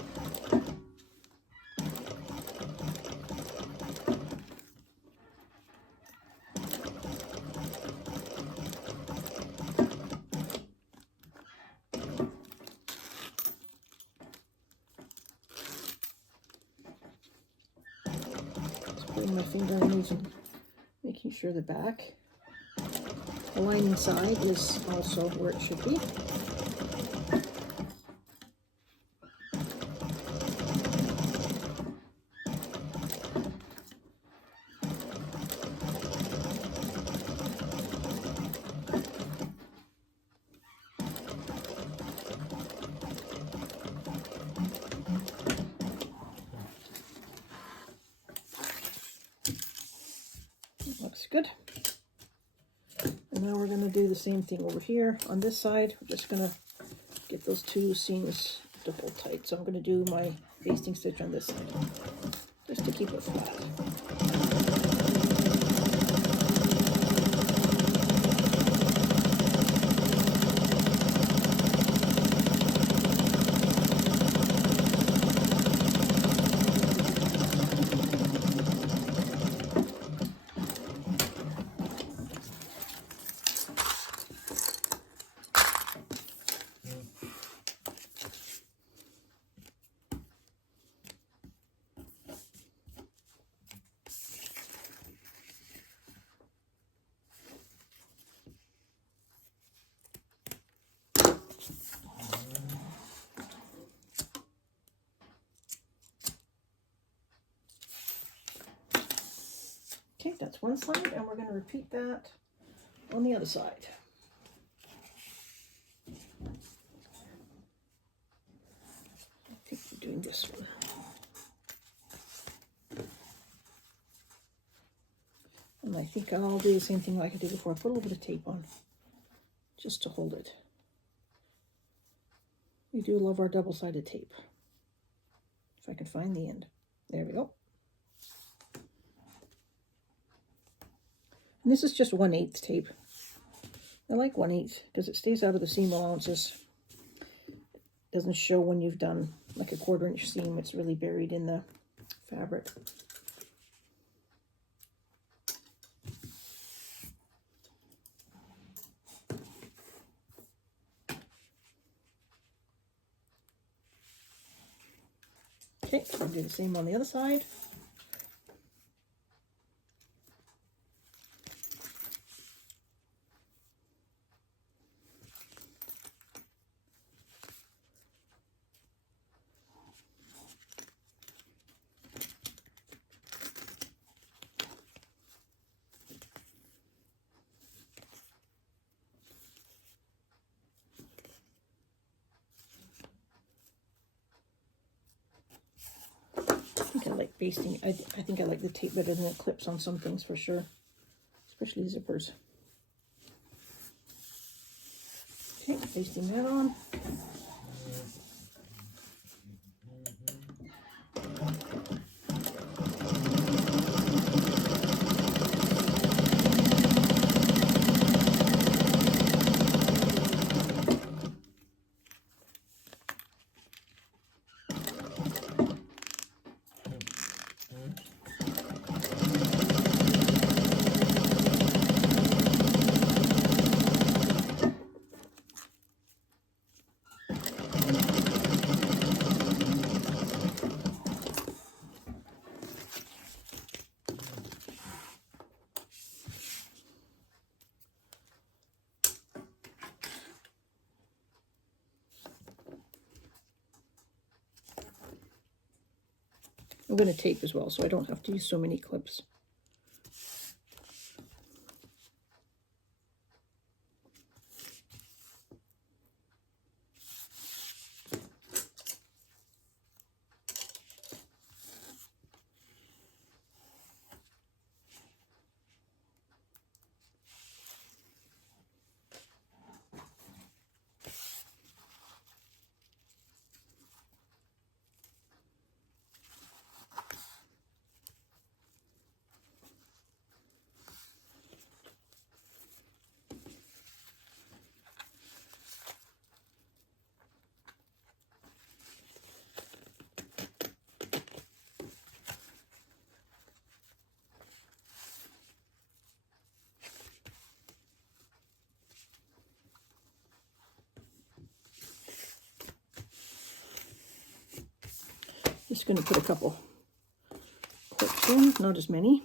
Just putting my finger underneath and making sure the back, the lining side, is also where it should be. good. And now we're going to do the same thing over here on this side. We're just going to get those two seams to hold tight. So I'm going to do my basting stitch on this side, just to keep it flat. Okay, that's one side, and we're going to repeat that on the other side. I think we're doing this one. And I think I'll do the same thing like I did before. Put a little bit of tape on, just to hold it. We do love our double-sided tape. If I can find the end. There we go. And this is just 1/8 tape. I like 1/8 because it stays out of the seam allowances. It doesn't show when you've done like a 1/4 inch seam. It's really buried in the fabric. Okay, I'll do the same on the other side. I like basting. I think I like the tape better than the clips on some things for sure, especially zippers. Okay, basting that on. I'm going to tape as well, so I don't have to use so many clips. Just going to put a couple clips in, not as many.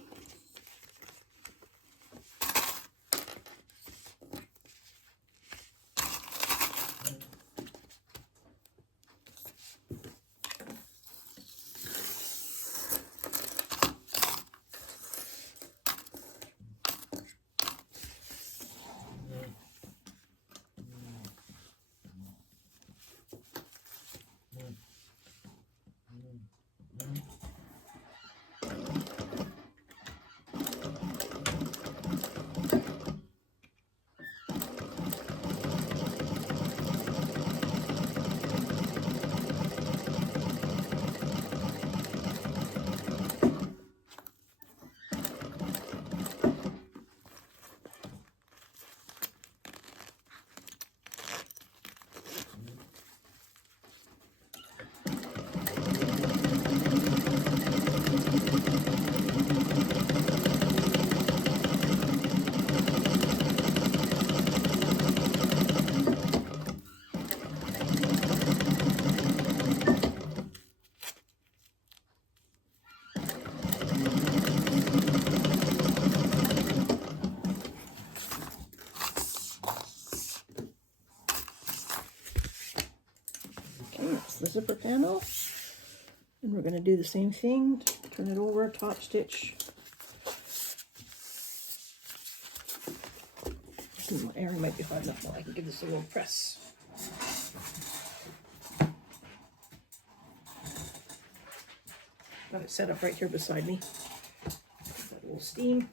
the zipper panel. And we're going to do the same thing. Turn it over, top stitch. My Aaron might be hard enough now. I can give this a little press. Got it set up right here beside me. That little steam.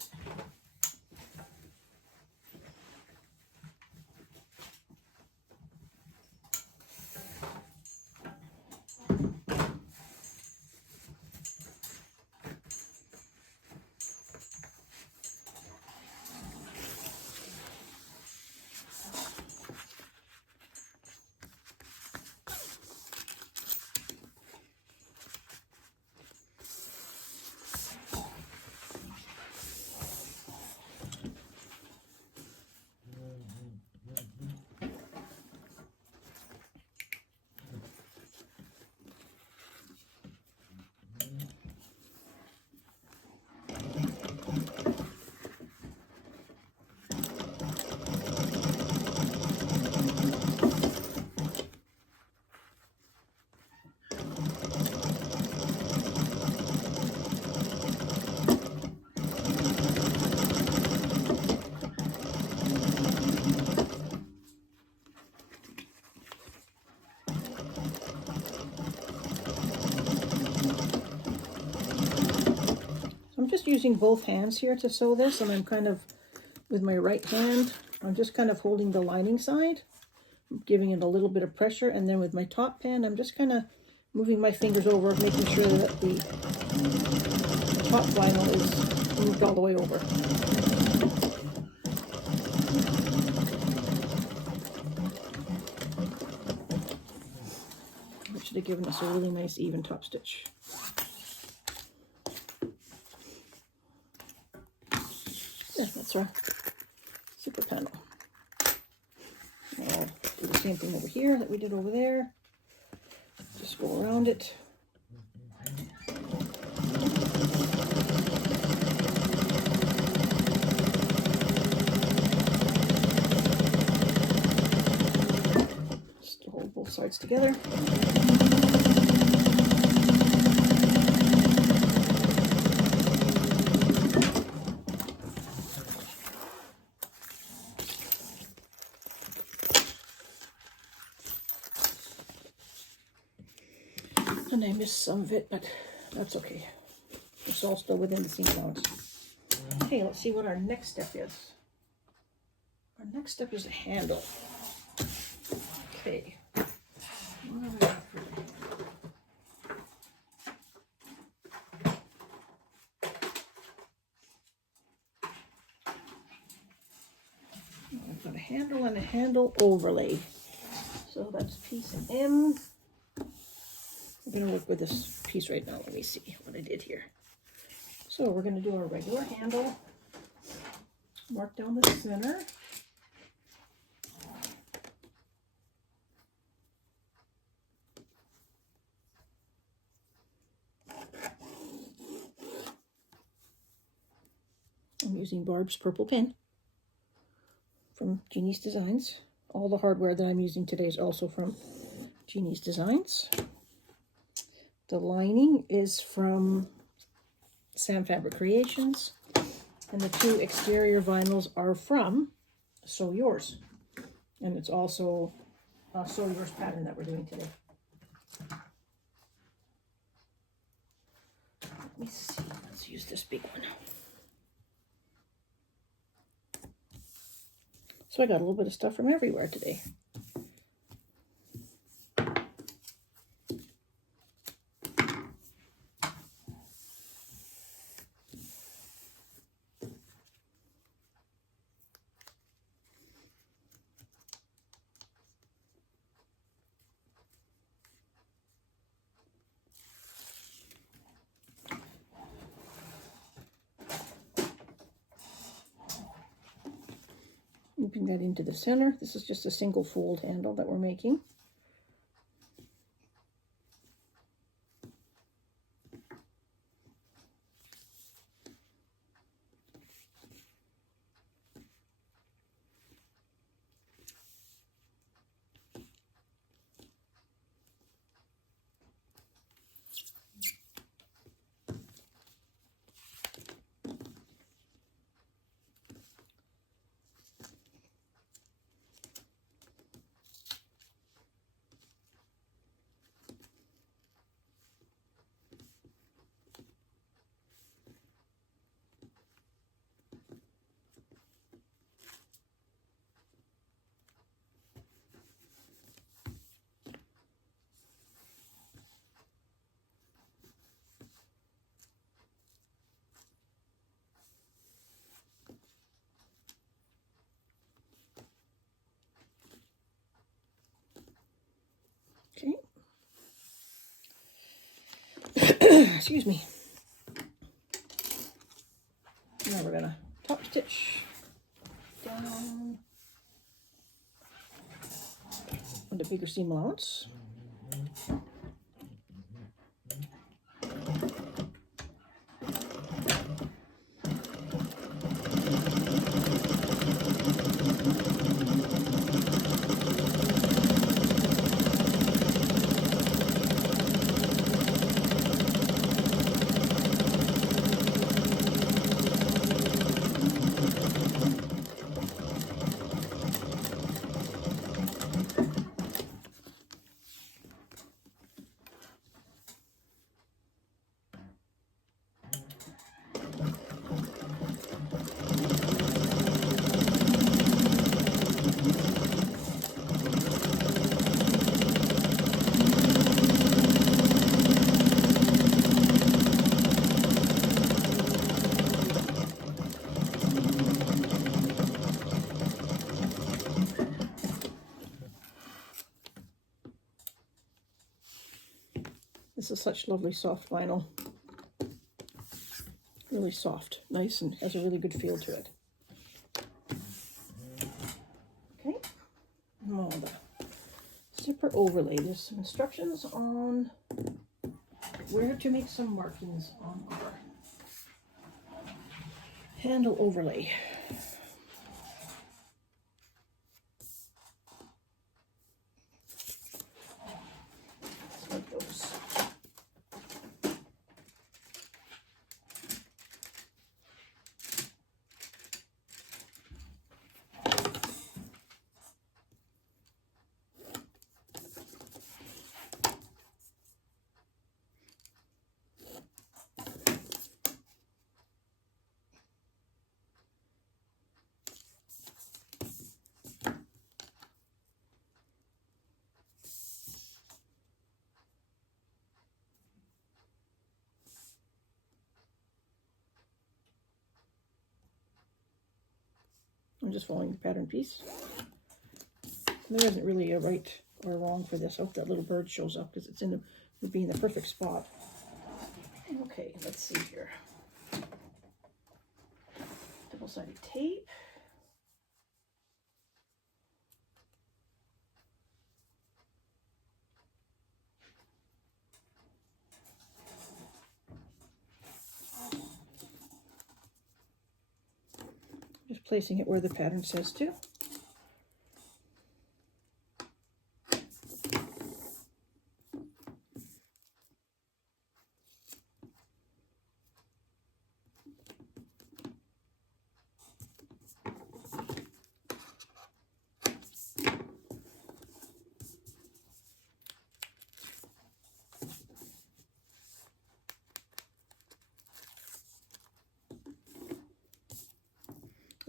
I'm just using both hands here to sew this, and I'm kind of, with my right hand, I'm just kind of holding the lining side, giving it a little bit of pressure, and then with my top pen, I'm just kind of moving my fingers over, making sure that the top vinyl is moved all the way over. That should have given us a really nice even top stitch. Yeah, that's our zipper panel. I'll do the same thing over here that we did over there. Just go around it. Just hold both sides together. And I missed some of it, but that's okay. It's all still within the seam allowance. Okay, let's see what our next step is. Our next step is a handle. Okay. What have I got for the handle? I've got a handle and a handle overlay. So that's piece M. I'm going to work with this piece right now. Let me see what I did here. So we're going to do our regular handle. Mark down the center. I'm using Barb's purple pen from Jeannie's Designs. All the hardware that I'm using today is also from Jeannie's Designs. The lining is from Sam Fabric Creations, and the two exterior vinyls are from Sew Yours, and it's also a Sew Yours pattern that we're doing today. Let me see, let's use this big one. So I got a little bit of stuff from everywhere today. Moving that into the center. This is just a single fold handle that we're making. Excuse me. Now we're gonna top stitch down on the bigger seam allowance. This is such lovely soft vinyl. Really soft, nice, and has a really good feel to it. Okay. Oh, the zipper overlay. There's some instructions on where to make some markings on our handle overlay. Like those. I'm just following the pattern piece. There isn't really a right or wrong for this. I hope that little bird shows up because it's in the, would be in the perfect spot. Okay, let's see here. Double-sided tape. Just placing it where the pattern says to.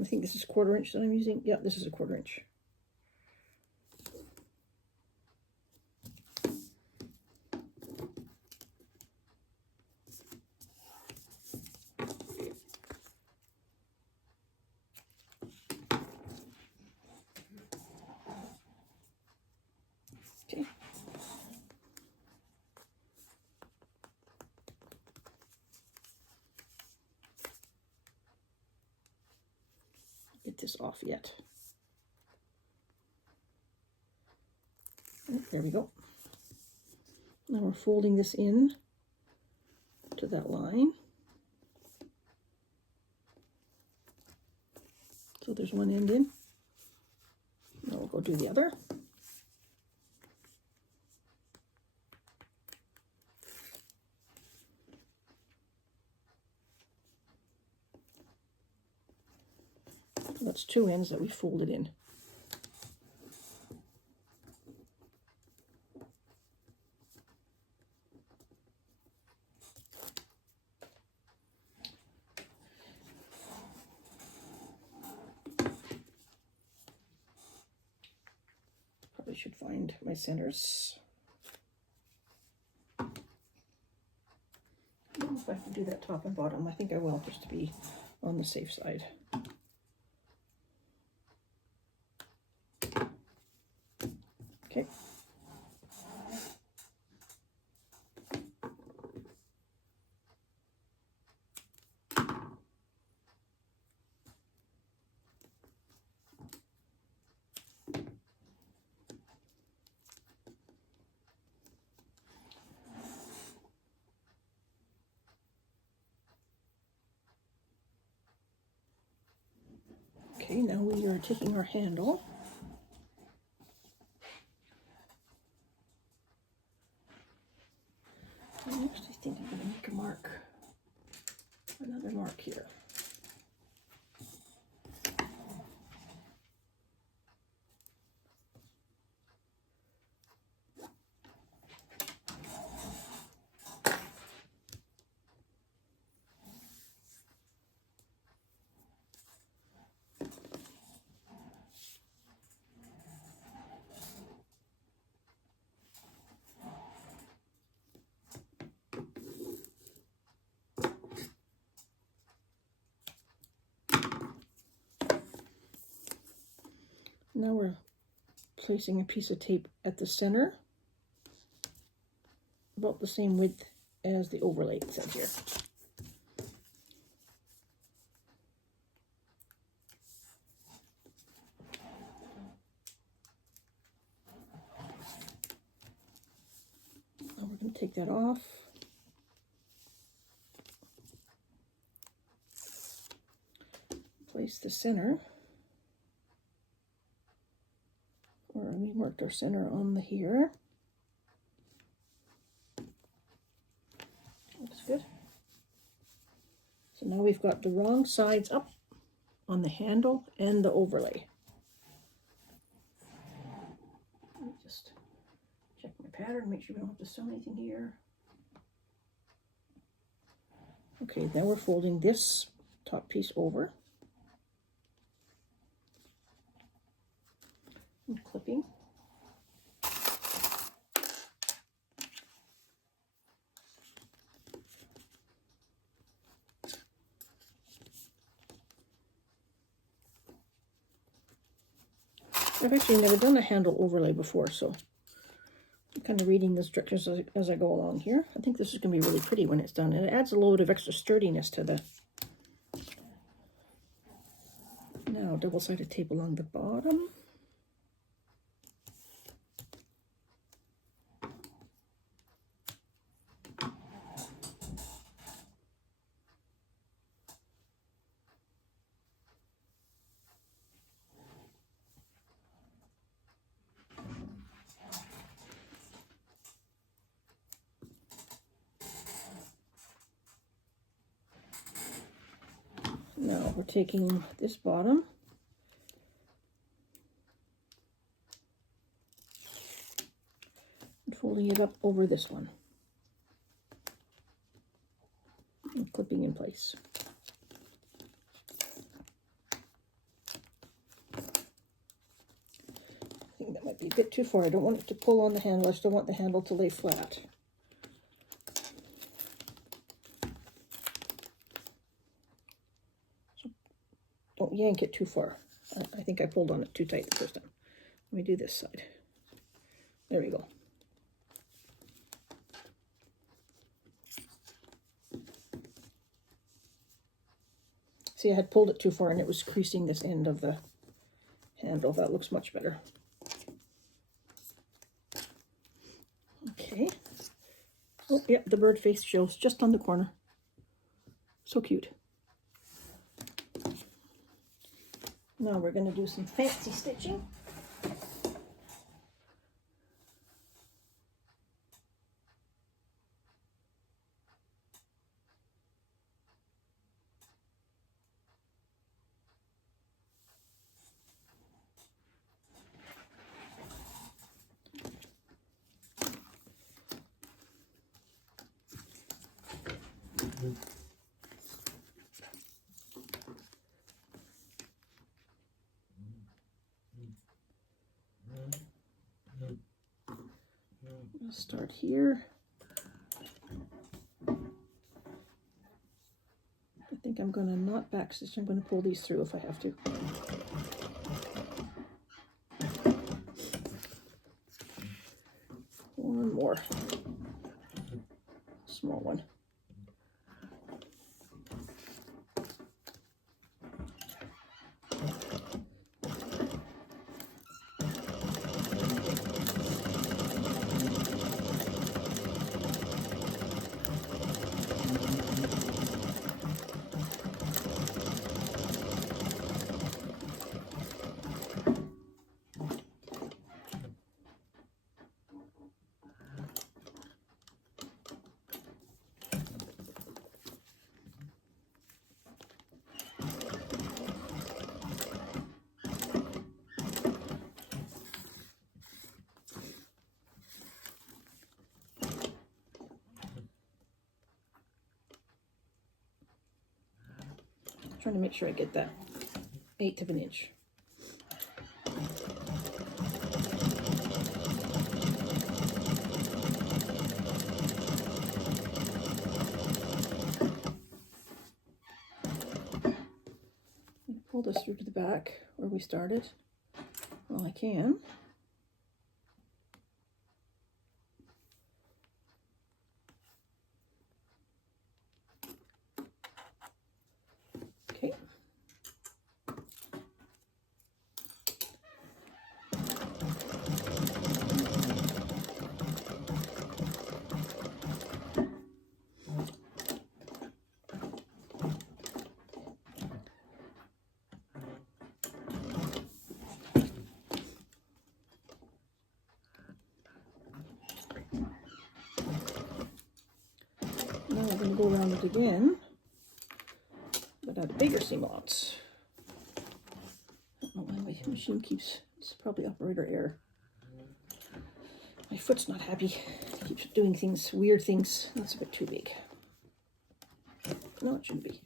I think this is 1/4 inch that I'm using. Yeah, this is a 1/4 inch. Okay. Get this off yet. Oh, there we go. Now we're folding this in to that line. So there's one end in. Now we'll go do the other. So that's 2 ends that we folded in. Probably should find my centers. I don't know if I can do that top and bottom. I think I will, just to be on the safe side. Okay. we are taking our handle. I actually think I'm going to make a mark, another mark here. Now we're placing a piece of tape at the center, about the same width as the overlay it says here. Now we're going to take that off. Place the center. We marked our center on the here. Looks good. So now we've got the wrong sides up on the handle and the overlay. Let me just check my pattern, make sure we don't have to sew anything here. Okay, now we're folding this top piece over. And clipping. I've actually never done a handle overlay before, so I'm kind of reading the instructions as I go along here. I think this is going to be really pretty when it's done, and it adds a load of extra sturdiness to the... Now, double-sided tape along the bottom. Now we're taking this bottom and folding it up over this one and clipping in place. I think that might be a bit too far. I don't want it to pull on the handle. I still want the handle to lay flat. Don't yank it too far. I think I pulled on it too tight the first time. Let me do this side. There we go. See, I had pulled it too far and it was creasing this end of the handle. That looks much better. Okay. Oh, yeah, the bird face shows just on the corner. So cute. Now we're going to do some fancy stitching. I'll start here. I think I'm going to not backstitch. I'm going to pull these through if I have to. One more. Small one. Trying to make sure I get that 1/8 of an inch. Pull this through to the back where we started. Well, I can. Okay. Now we're going to go around it again, but at a bigger seam allowance. I don't know why my machine keeps, it's probably operator error. My foot's not happy. It keeps doing things, weird things. That's a bit too big. No, it shouldn't be.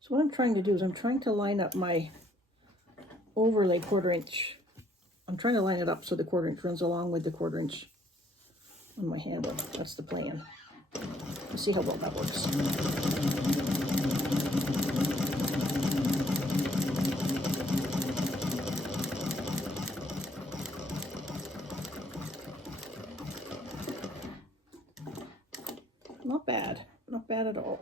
So what I'm trying to do is I'm trying to line up my overlay 1/4 inch. I'm trying to line it up so the 1/4 inch runs along with the 1/4 inch on my handle. That's the plan. Let's see how well that works. Not bad. Not bad at all.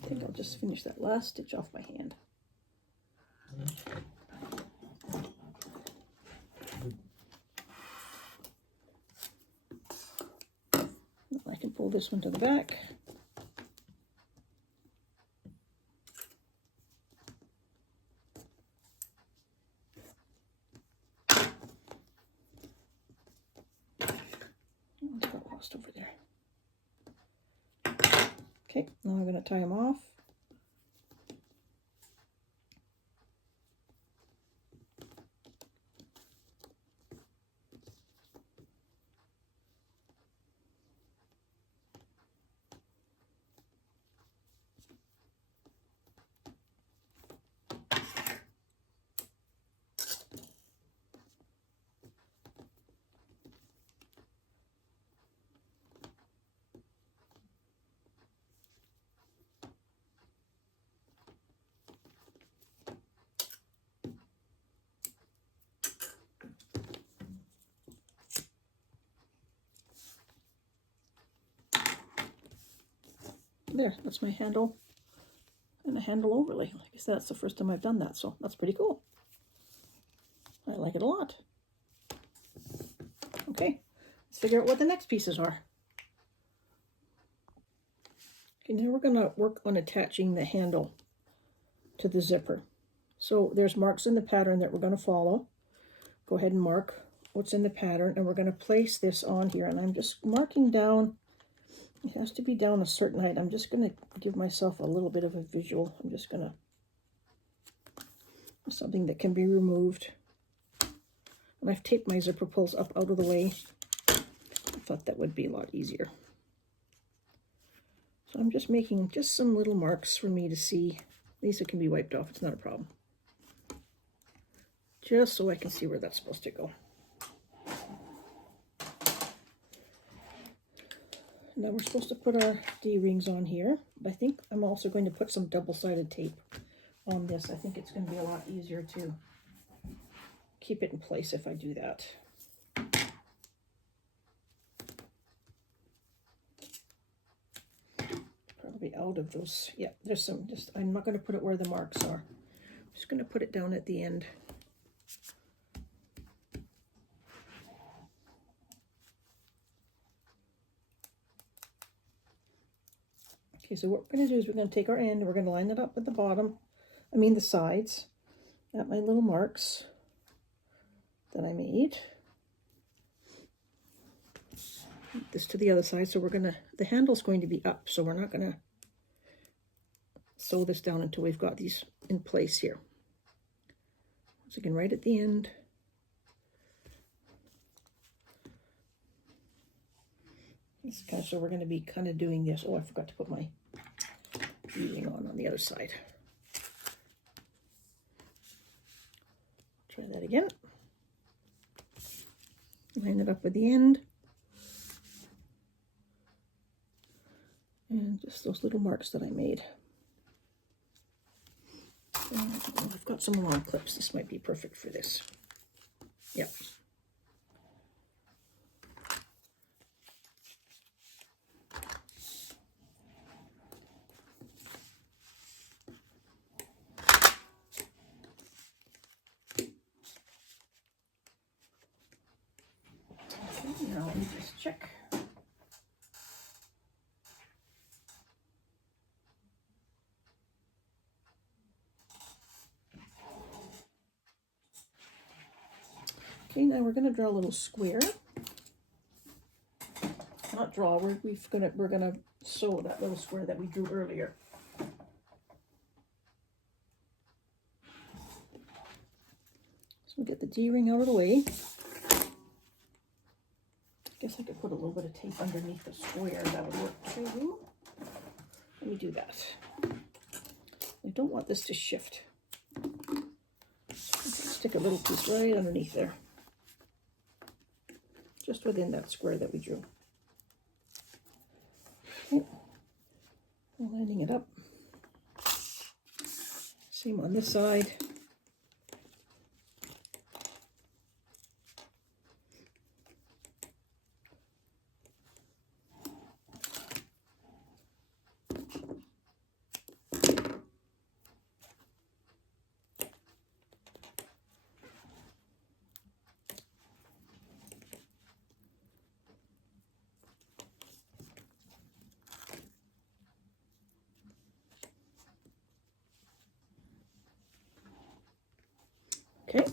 I think I'll just finish that last stitch off my hand. I can pull this one to the back. One's got lost over there. Okay, now I'm going to tie them off. There, that's my handle and a handle overlay. Like I said, that's the first time I've done that, so that's pretty cool. I like it a lot. Okay, let's figure out what the next pieces are. Okay, now we're going to work on attaching the handle to the zipper. So there's marks in the pattern that we're going to follow. Go ahead and mark what's in the pattern, and we're going to place this on here. And I'm just marking down. It has to be down a certain height. I'm just going to give myself a little bit of a visual. I'm just going to, something that can be removed. And I've taped my zipper pulls up out of the way. I thought that would be a lot easier. So I'm just making just some little marks for me to see These can be wiped off, it's not a problem. Just so I can see where that's supposed to go. Now we're supposed to put our D-rings on here. I think I'm also going to put some double-sided tape on this. I think it's going to be a lot easier to keep it in place if I do that. Probably out of those. Yeah, there's some. Just I'm not going to put it where the marks are. I'm just going to put it down at the end. Okay, so what we're going to do is we're going to take our end and we're going to line it up at the bottom, the sides, at my little marks that I made. This to the other side, so the handle's going to be up, so we're not going to sew this down until we've got these in place here. So again, right at the end. So we're going to be kind of doing this. Oh, I forgot to put my D-ring on the other side. Try that again. Line it up at the end. And just those little marks that I made. And I've got some long clips. This might be perfect for this. Yep. Now let me just check. Okay, now we're going to draw a little square. Not draw. We're gonna sew that little square that we drew earlier. So we get the D-ring out of the way. I guess I could put a little bit of tape underneath the square. That would work too. Let me do that. I don't want this to shift. Stick a little piece right underneath there. Just within that square that we drew. Okay. Lining it up. Same on this side. Okay.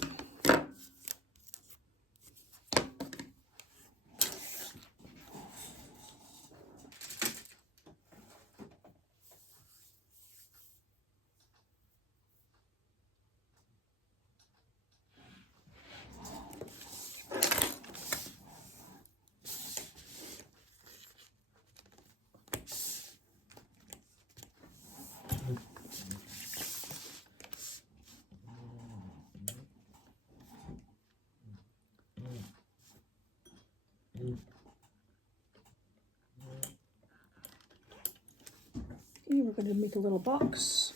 Okay, we're going to make a little box.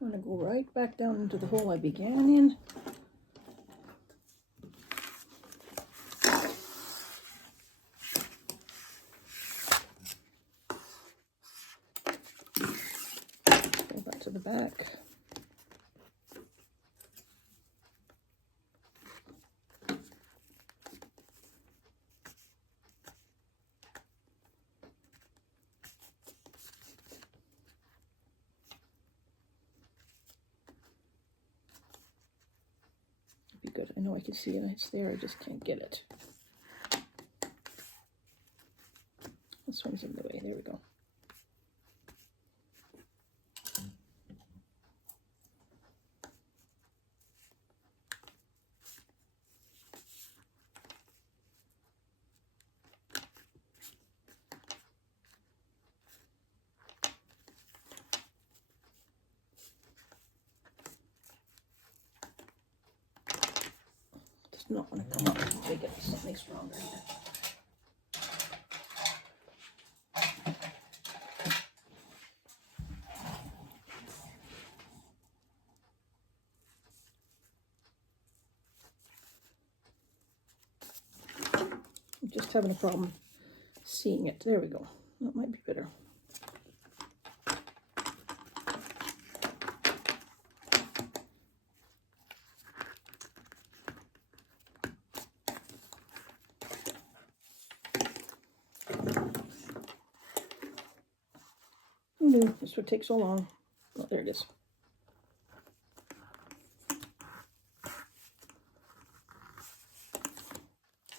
I'm going to go right back down into the hole I began in. Go back to the back. know I can see it. It's there. I just can't get it. This one's in the way. There we go. Does not want to come up and take it something stronger here. I'm just having a problem seeing it. There we go. That might be better. Who knew this would take so long? Oh, there it is.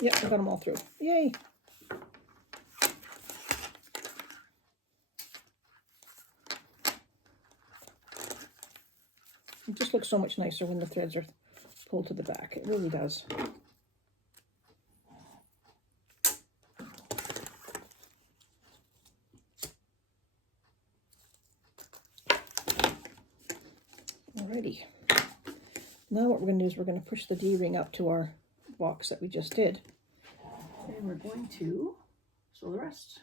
Yep, I got them all through. Yay! It just looks so much nicer when the threads are pulled to the back. It really does. Alrighty. Now what we're going to do is we're going to push the D-ring up to our box that we just did. And we're going to sew the rest.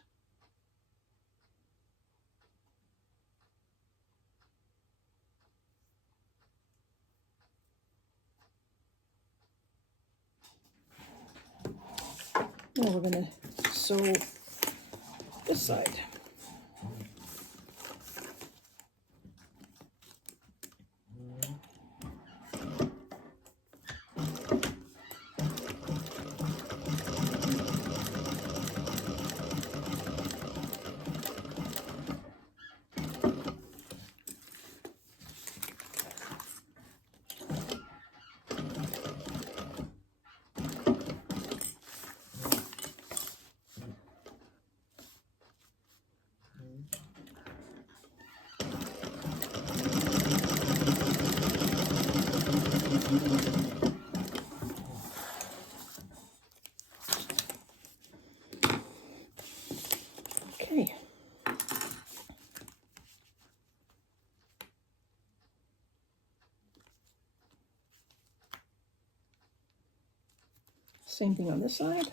Now we're going to sew this side. Okay. Same thing on this side.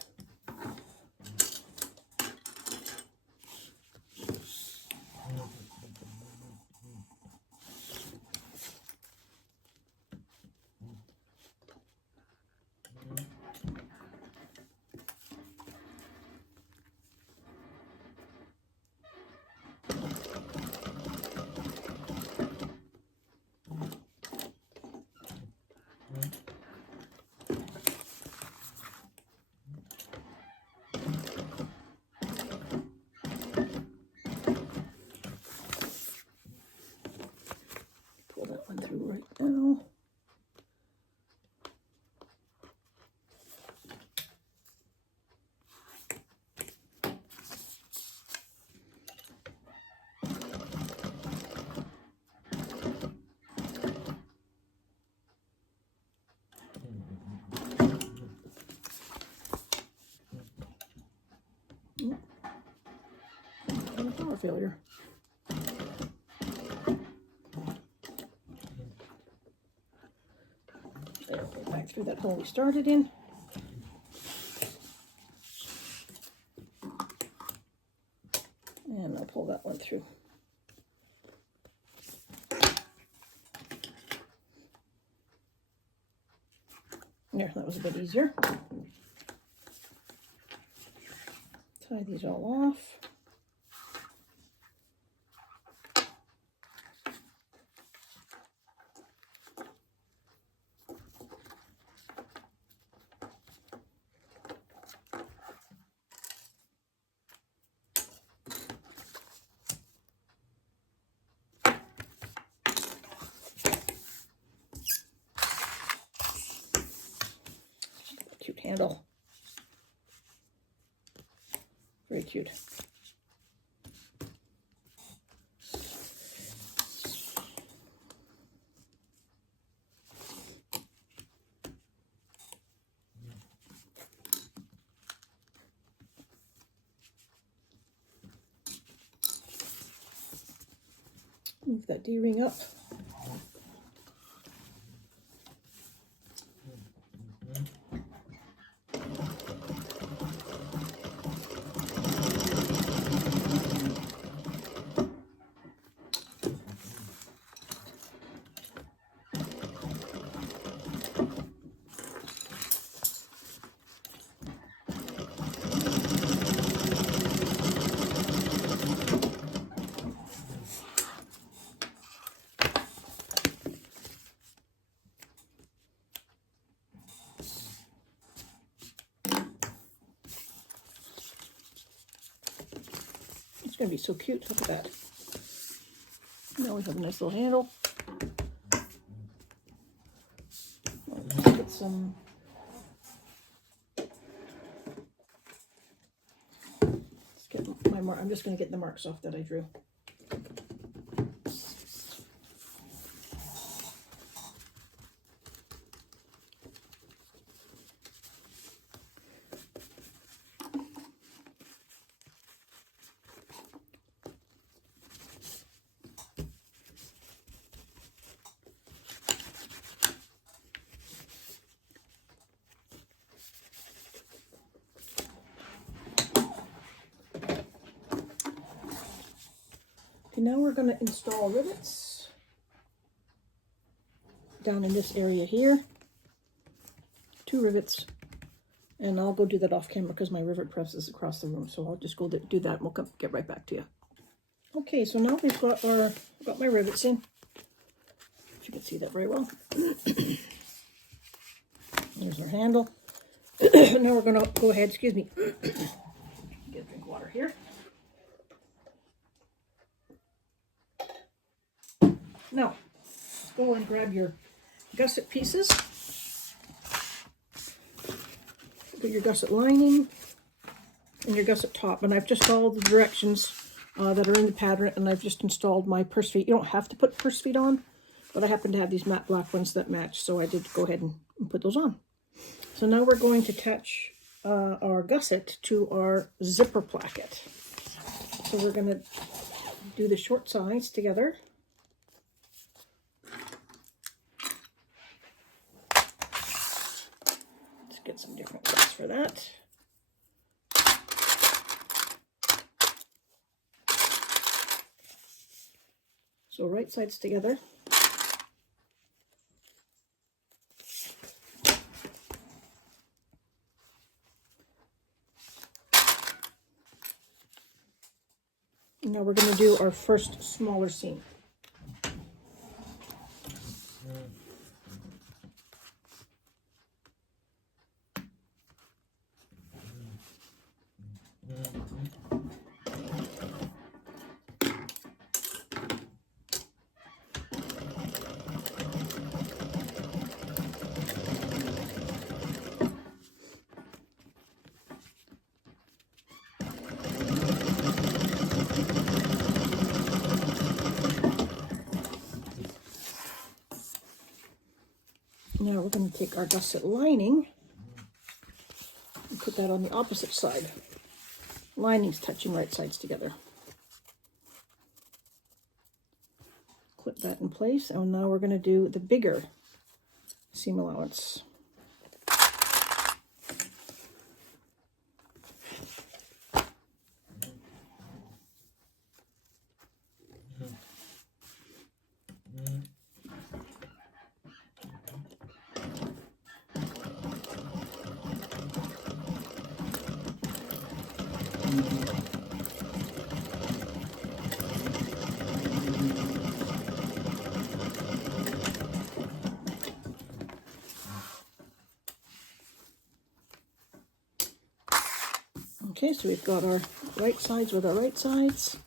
Pull that one through right now. Power failure. There, go back through that hole we started in. And I'll pull that one through. There, that was a bit easier. Tie these all off. handle. Very cute. Move that D-ring up. It's going to be so cute. Look at that. Now we have a nice little handle. Let's get some. Let's get my mark. I'm just going to get the marks off that I drew. Now we're going to install rivets down in this area here. 2 rivets, and I'll go do that off camera because my rivet press is across the room. So I'll just go do that and we'll get right back to you. Okay, so now we've got my rivets in. If you can see that very well. There's our handle. Now we're going to go ahead, excuse me, get a drink of water here. Now, let's go and grab your gusset pieces. Put your gusset lining and your gusset top. And I've just followed the directions that are in the pattern, and I've just installed my purse feet. You don't have to put purse feet on, but I happen to have these matte black ones that match, so I did go ahead and put those on. So now we're going to attach our gusset to our zipper placket. So we're going to do the short sides together. Get some different cuts for that. So right sides together. And now we're going to do our first smaller seam. Now we're going to take our gusset lining and put that on the opposite side. Lining's touching right sides together. Clip that in place, and now we're going to do the bigger seam allowance. Okay, so we've got our right sides with our right sides,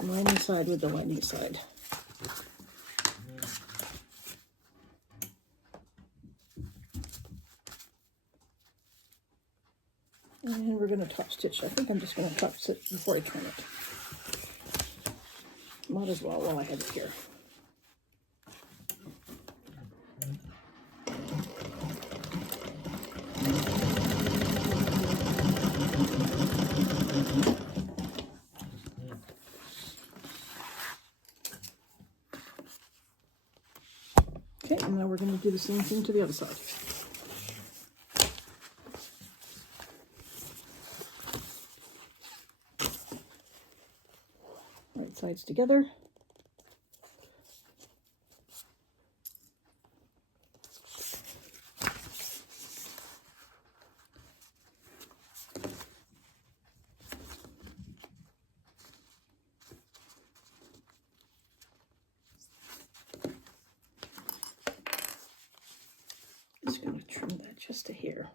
and lining side with the lining side. then we're going to top stitch. I think I'm just going to top stitch before I turn it. Might as well while I have it here. Okay, and now we're going to do the same thing to the other side. Right sides together. Just going to trim that just a hair.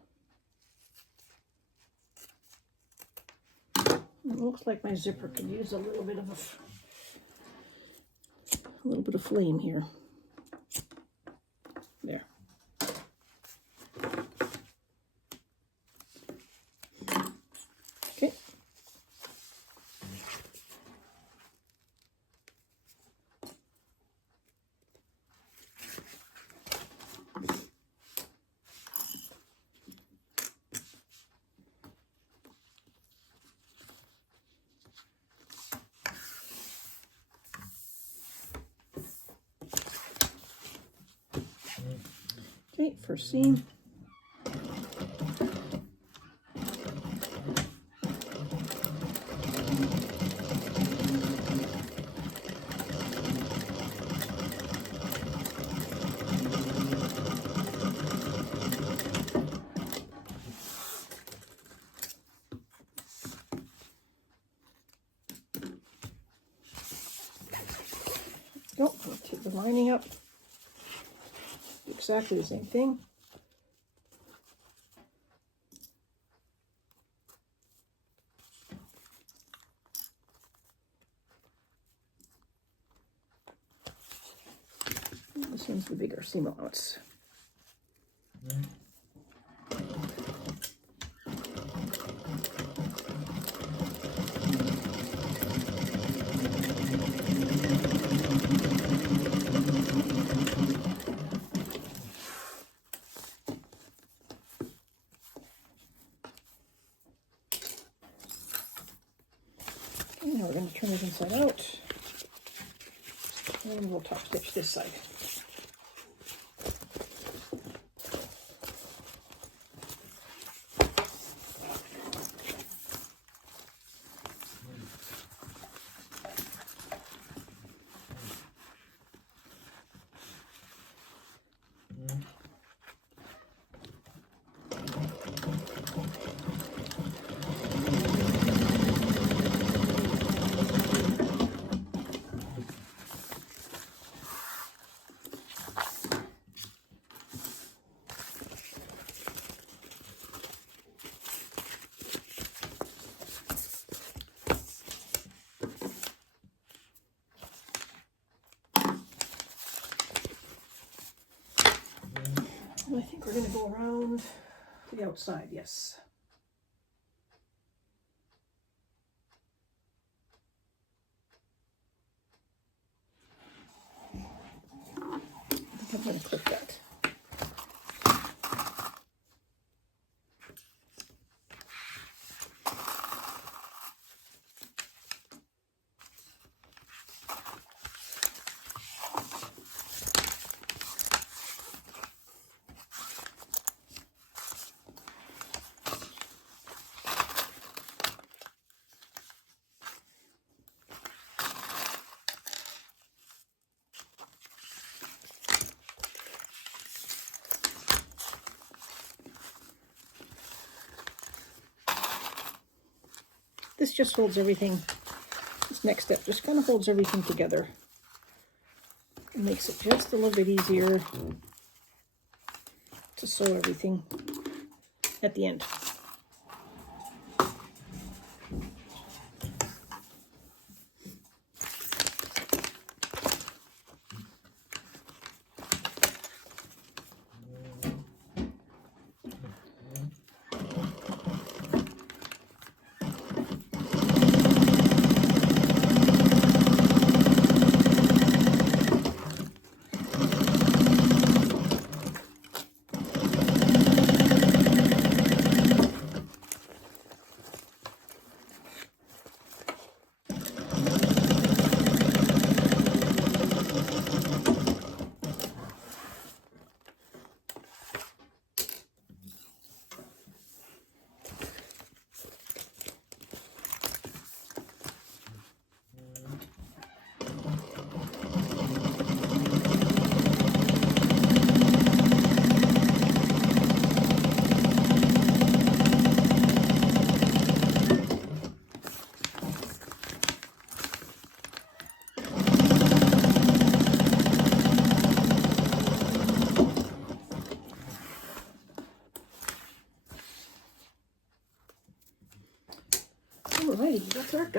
It looks like my zipper could use a little bit of flame here. There. Okay. Okay, first seam. Go, I'll take the lining up. Do exactly the same thing. This one's the bigger seam allowance. Okay, now we're going to turn it inside out. And we'll top stitch this side. I think we're going to go around the outside, yes. I think I'm going to clip that. This just holds everything, this next step just kind of holds everything together. It makes it just a little bit easier to sew everything at the end.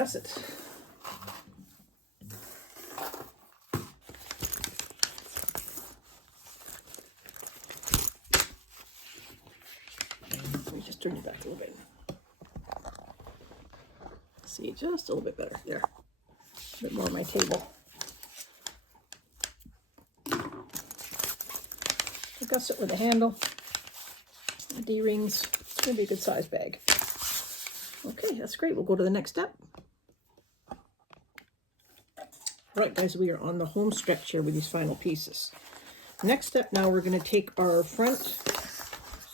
gusset. Let me just turn it back a little bit. See, just a little bit better there. A bit more on my table. A gusset with a handle, D-rings. It's going to be a good size bag. Okay, that's great. We'll go to the next step. All right, guys, we are on the home stretch here with these final pieces. Next step now, we're going to take our front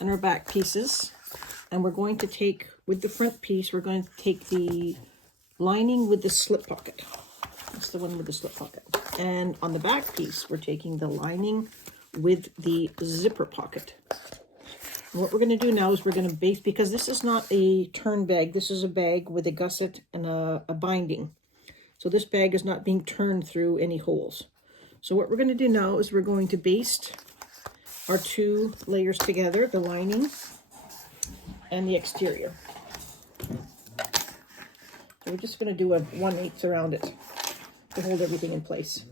and our back pieces, and we're going to take, with the front piece, we're going to take the lining with the slip pocket. That's the one with the slip pocket. And on the back piece, we're taking the lining with the zipper pocket. And what we're going to do now is we're going to base, because this is not a turn bag, this is a bag with a gusset and a binding. So this bag is not being turned through any holes. So what we're going to do now is we're going to baste our two layers together, the lining and the exterior. So we're just going to do a 1/8 around it to hold everything in place.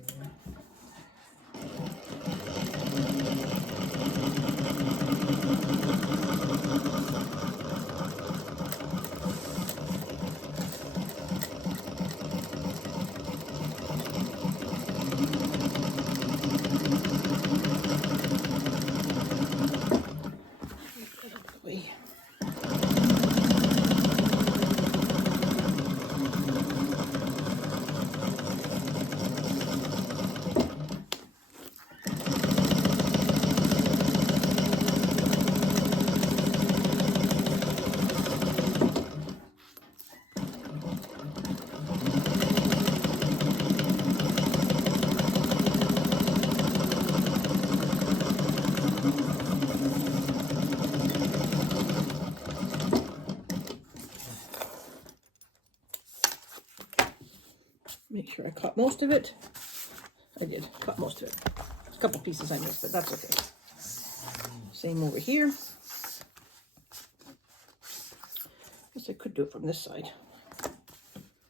Make sure I caught most of it. I did, caught most of it. There's a couple pieces I missed, but that's okay. Same over here. Guess I could do it from this side.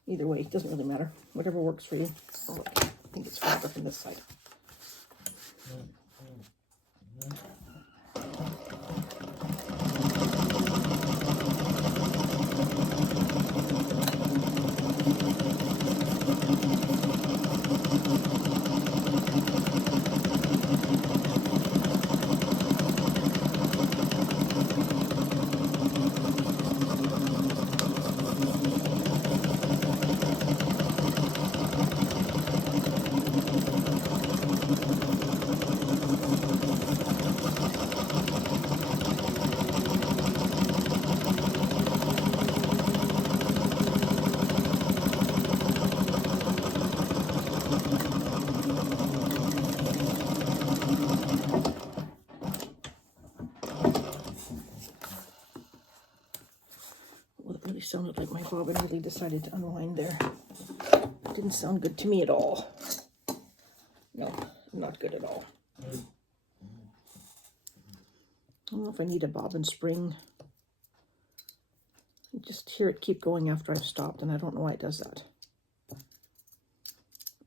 Either way, it doesn't really matter. Whatever works for you. Oh, look, I think it's farther from this side. Sounded like my bobbin really decided to unwind there. Didn't sound good to me at all. No, not good at all. I don't know if I need a bobbin spring. I just hear it keep going after I've stopped, and I don't know why it does that.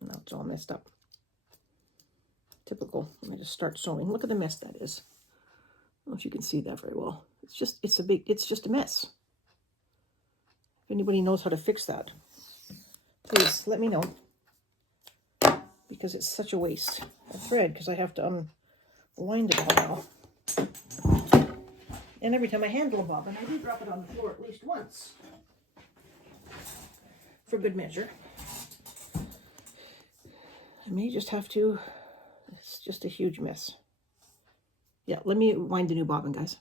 Now it's all messed up. Typical. Let me just start sewing. Look at the mess that is. I don't know if you can see that very well. It's just a mess. If anybody knows how to fix that, please let me know, because it's such a waste of thread, because I have to unwind it all now. And every time I handle a bobbin, I do drop it on the floor at least once, for good measure. I may just have to, it's just a huge mess. Yeah, let me wind the new bobbin, guys.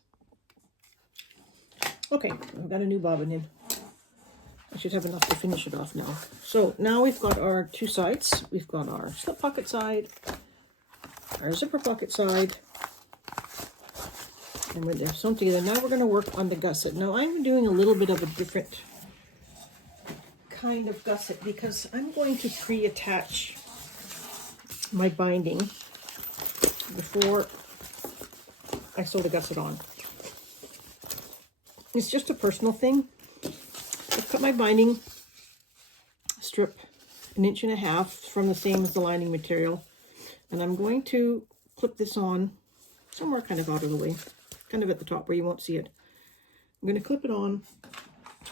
Okay, I've got a new bobbin in. I should have enough to finish it off now. So now we've got our two sides. We've got our slip pocket side, our zipper pocket side, and when they're sewn together, now we're going to work on the gusset. Now I'm doing a little bit of a different kind of gusset, because I'm going to pre-attach my binding before I sew the gusset on. It's just a personal thing. I've cut my binding strip 1.5 inches from the same as the lining material. And I'm going to clip this on somewhere kind of out of the way, kind of at the top where you won't see it. I'm going to clip it on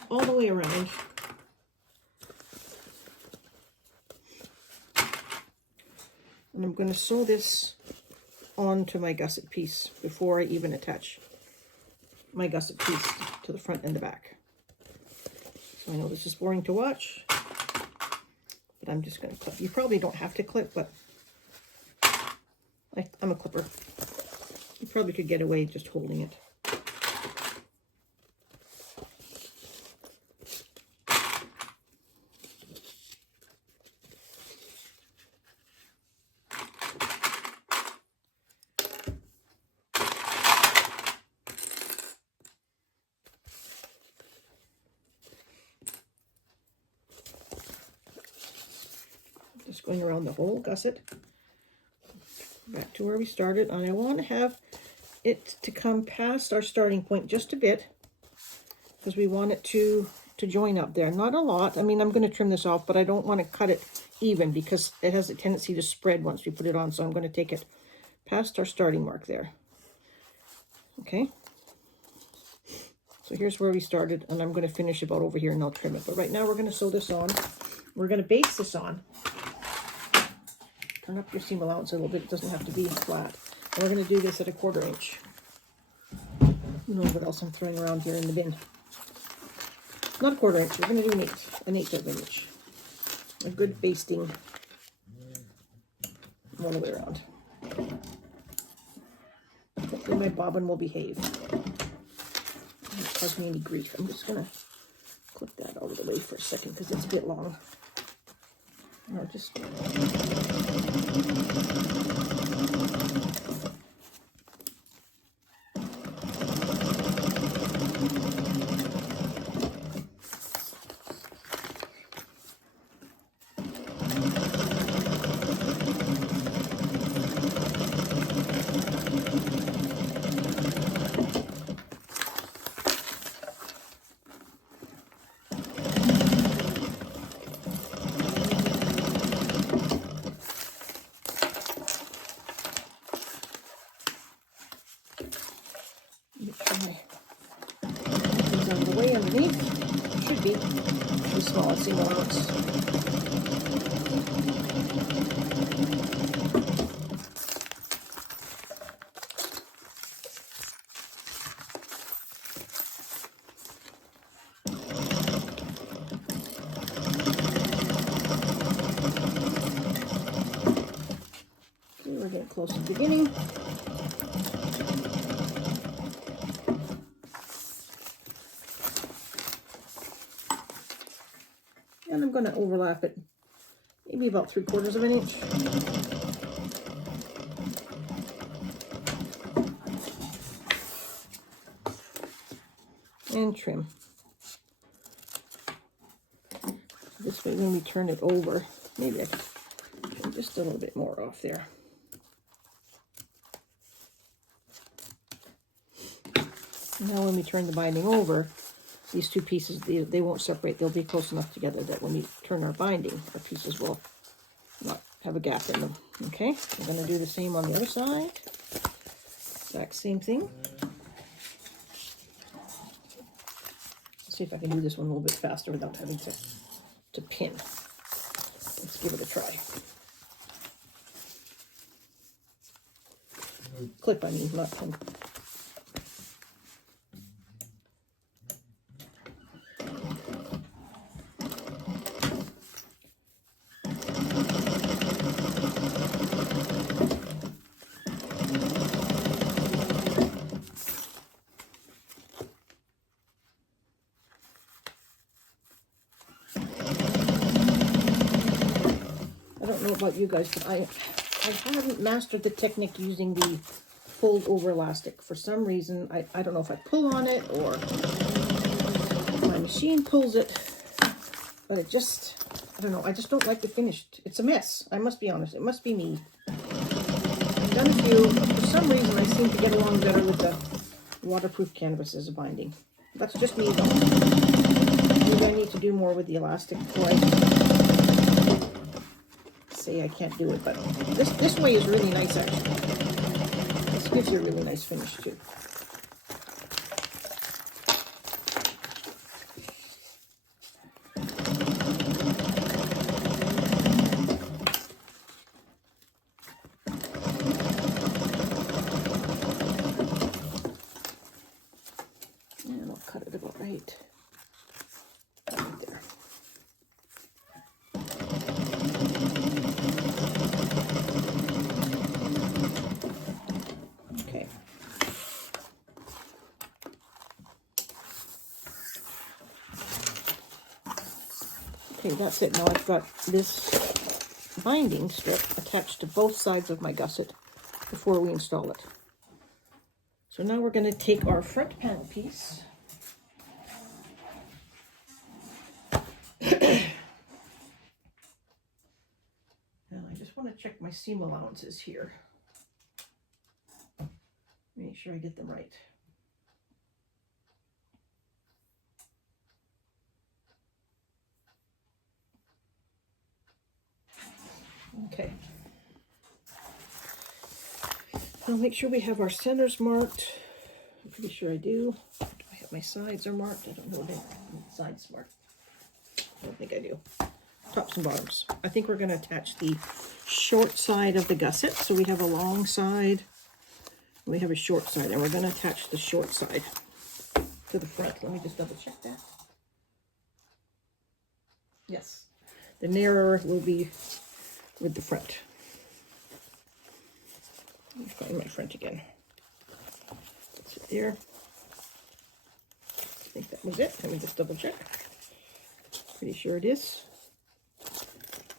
all the way around. And I'm going to sew this onto my gusset piece before I even attach my gusset piece to the front and the back. So I know this is boring to watch, but I'm just going to clip. You probably don't have to clip, but I'm a clipper. You probably could get away just holding it. Just going around the whole gusset, back to where we started, and I want to have it to come past our starting point just a bit, because we want it to join up there. Not a lot. I mean, I'm going to trim this off, but I don't want to cut it even because it has a tendency to spread once we put it on, so I'm going to take it past our starting mark there. Okay. So here's where we started, and I'm going to finish about over here and I'll trim it. But right now we're going to sew this on. We're going to base this on. Turn up your seam allowance a little bit. It doesn't have to be flat. And we're going to do this at 1/4 inch. Who knows what else I'm throwing around here in the bin. Not 1/4 inch. We're going to do an eighth of an inch. A good basting all the way around. Hopefully my bobbin will behave. Don't cause me any grief. I'm just going to clip that out of the way for a second because it's a bit long. Or just should be too small a seam allowance. Okay, we're getting close to the beginning. And I'm going to overlap it maybe about 3/4 of an inch. And trim. This way when we turn it over, maybe I can trim just a little bit more off there. Now when we turn the binding over, these two pieces, they won't separate. They'll be close enough together that when we turn our binding, our pieces will not have a gap in them. Okay, I'm going to do the same on the other side. Exact same thing. Let's see if I can do this one a little bit faster without having to pin. Let's give it a try. Clip, I mean, not pin. I don't know about you guys, but I haven't mastered the technique using the fold over elastic. For some reason, I don't know if I pull on it or my machine pulls it, but it just, I don't know, I just don't like the finished. It's a mess, I must be honest. It must be me. I've done a few, but for some reason I seem to get along better with the waterproof canvas as a binding. That's just me though. Maybe I need to do more with the elastic before I say I can't do it, but this way is really nice actually. This gives you a really nice finish too. And I'll cut it about right there. Okay. Okay, that's it. Now I've got this binding strip attached to both sides of my gusset before we install it. So now we're going to take our front panel piece and I just want to check my seam allowances here. Make sure I get them right. Okay. I'll make sure we have our centers marked. I'm pretty sure I do. Do I have my sides are marked? I don't know if the sides marked. I don't think I do. Tops and bottoms. I think we're going to attach the short side of the gusset. So we have a long side. We have a short side, and we're going to attach the short side to the front. Let me just double check that. Yes. The narrower will be with the front. Let me find my front again. That's it there. I think that was it. Let me just double check. Pretty sure it is.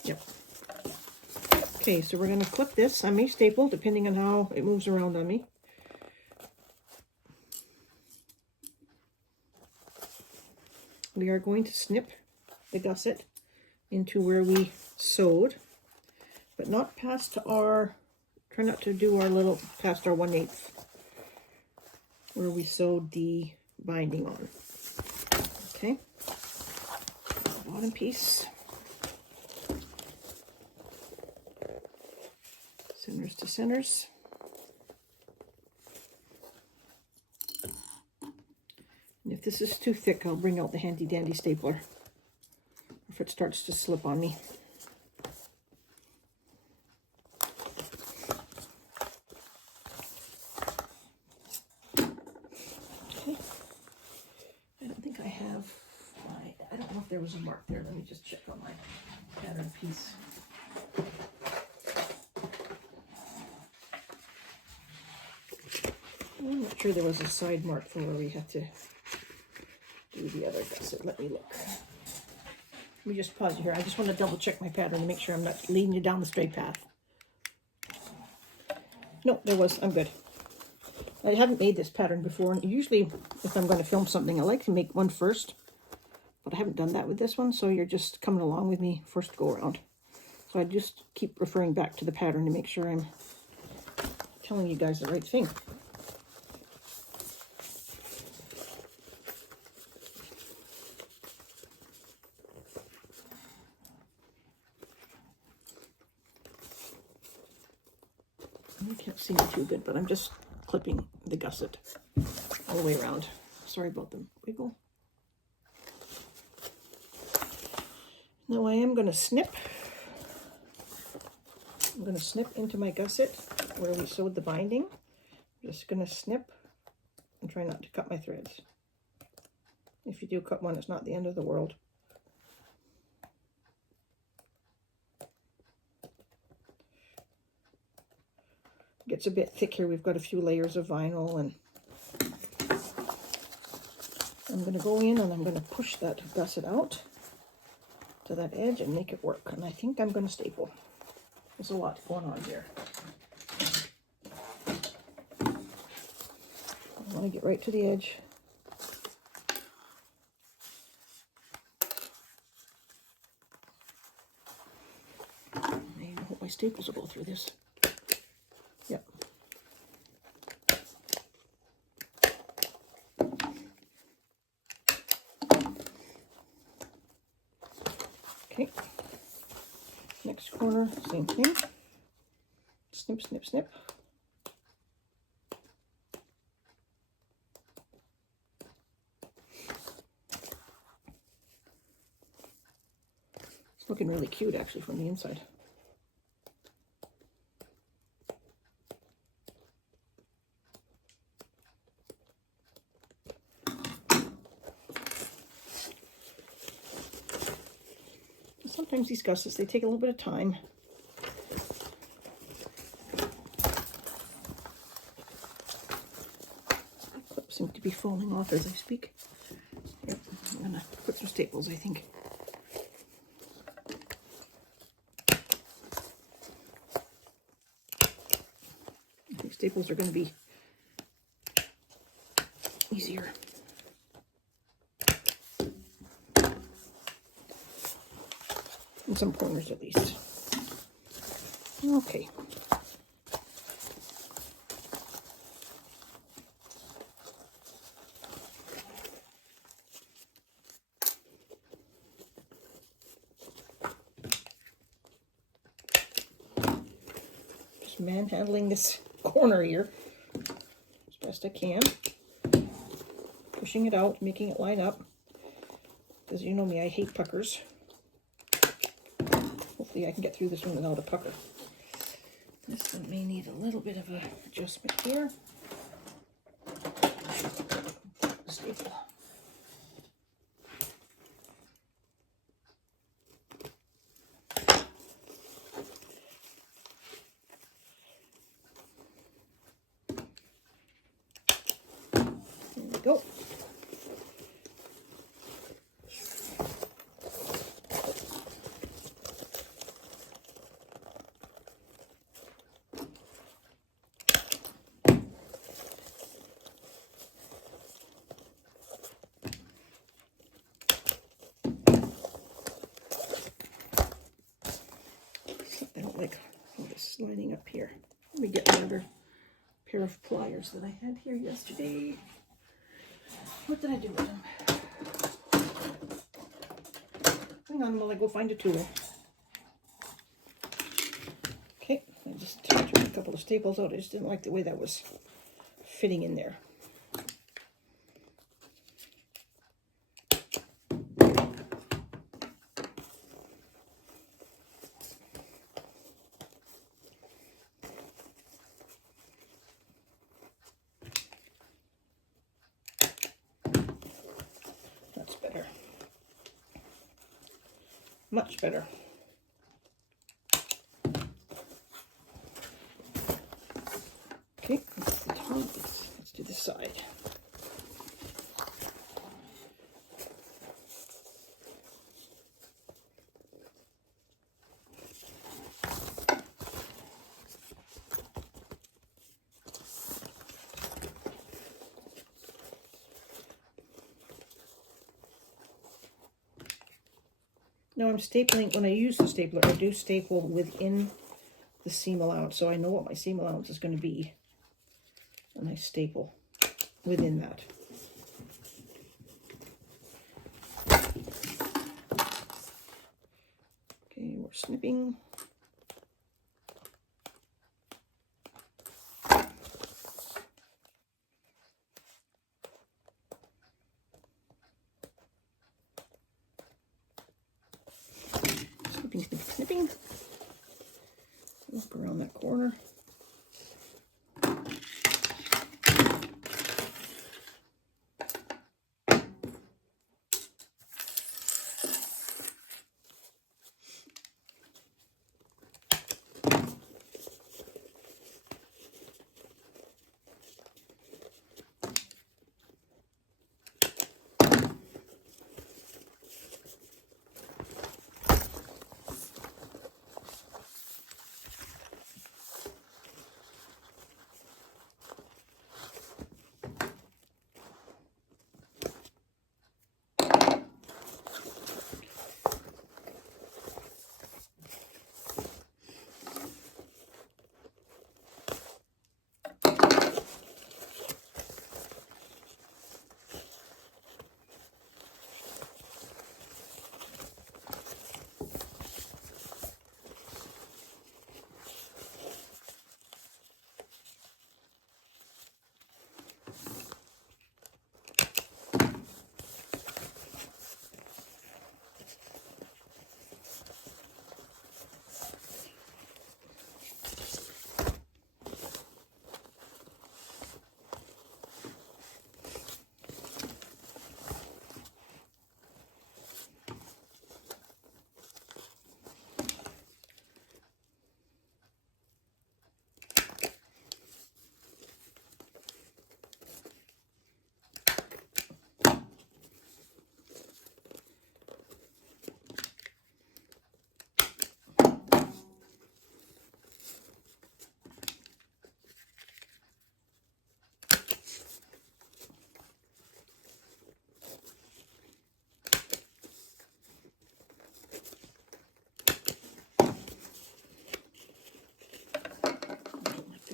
Yep. Okay, so we're going to clip this. I may staple depending on how it moves around on me. We are going to snip the gusset into where we sewed, but not past our, try not to do our little, past our 1/8 where we sewed the binding on. Okay, bottom piece, centers to centers. And if this is too thick, I'll bring out the handy dandy stapler if it starts to slip on me. Okay. I don't think I have my, I don't know if there was a mark there. Let me just check on my pattern piece. I'm not sure there was a side mark for where we had to do the other gusset. Let me look. Let me just pause here. I just want to double check my pattern to make sure I'm not leading you down the straight path. No, there was. I'm good. I haven't made this pattern before, and usually if I'm going to film something, I like to make one first, but I haven't done that with this one, so you're just coming along with me first go around. So I just keep referring back to the pattern to make sure I'm telling you guys the right thing. You can't see me too good, but I'm just clipping the gusset all the way around. Sorry about the wiggle. Now I am going to snip. I'm going to snip into my gusset where we sewed the binding. I'm just going to snip and try not to cut my threads. If you do cut one, it's not the end of the world. Gets a bit thick here. We've got a few layers of vinyl, and I'm going to go in and I'm going to push that gusset out to that edge and make it work. And I think I'm going to staple. There's a lot going on here. I want to get right to the edge. I hope my staples will go through this. Yep. Okay. Next corner, same thing. Snip, snip, snip. It's looking really cute actually from the inside. Sometimes these gussets, they take a little bit of time. Clips seem to be falling off as I speak. Yep, I'm gonna put some staples, I think. I think staples are gonna be easier. In some corners at least. Okay. Just manhandling this corner here as best I can. Pushing it out, making it line up. Because you know me, I hate puckers. Hopefully I can get through this one without a pucker. This one may need a little bit of an adjustment here. Staple. There we go. I don't like all this lining up here. Let me get another pair of pliers that I had here yesterday. What did I do with them? Hang on while I go find a tool. Okay, I just took a couple of staples out. I just didn't like the way that was fitting in there. That's better. Much better. Okay, that's the top. Let's do the side. Now I'm stapling, when I use the stapler, I do staple within the seam allowance, so I know what my seam allowance is going to be. And I staple within that. Okay, we're snipping. Snipping, snipping, snipping. Up around that corner.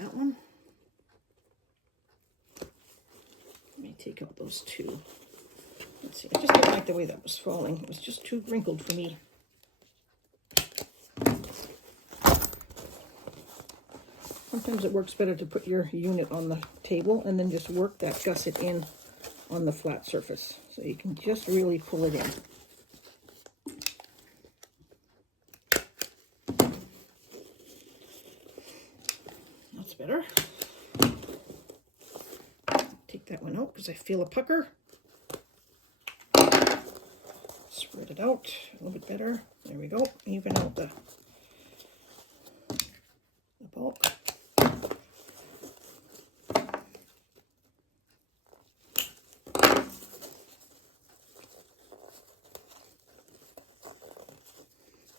that one. Let me take out those two. Let's see, I just didn't like the way that was falling. It was just too wrinkled for me. Sometimes it works better to put your unit on the table and then just work that gusset in on the flat surface. So you can just really pull it in. That's better. Take that one out because I feel a pucker. Spread it out a little bit better. There we go. Even out the bulk.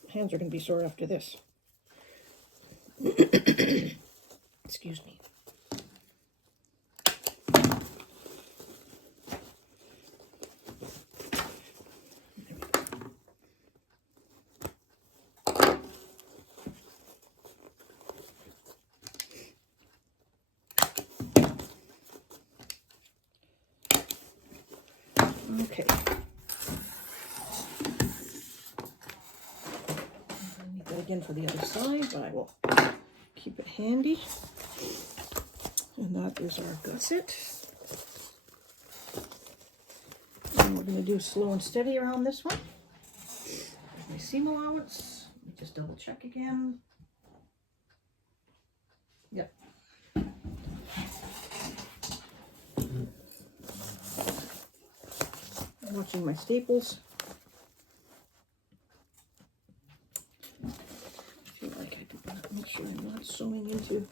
Hands are going to be sore after this. Excuse me. Okay. I need that again for the other side, but I will keep it handy. And that is our gusset. And we're going to do slow and steady around this one. There's my seam allowance. Let me just double check again. Yep. I'm watching my staples. I feel like I do make sure I'm not sewing into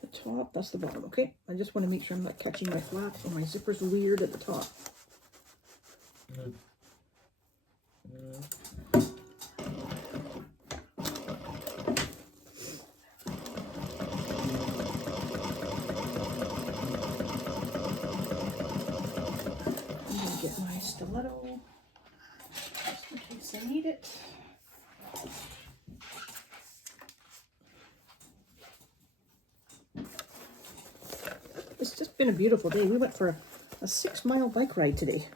the top. That's the bottom, okay? I just want to make sure I'm not catching my flap or my zipper's weird at the top. Get my stiletto just in case I need it. It's just been a beautiful day. We went for a 6-mile bike ride today.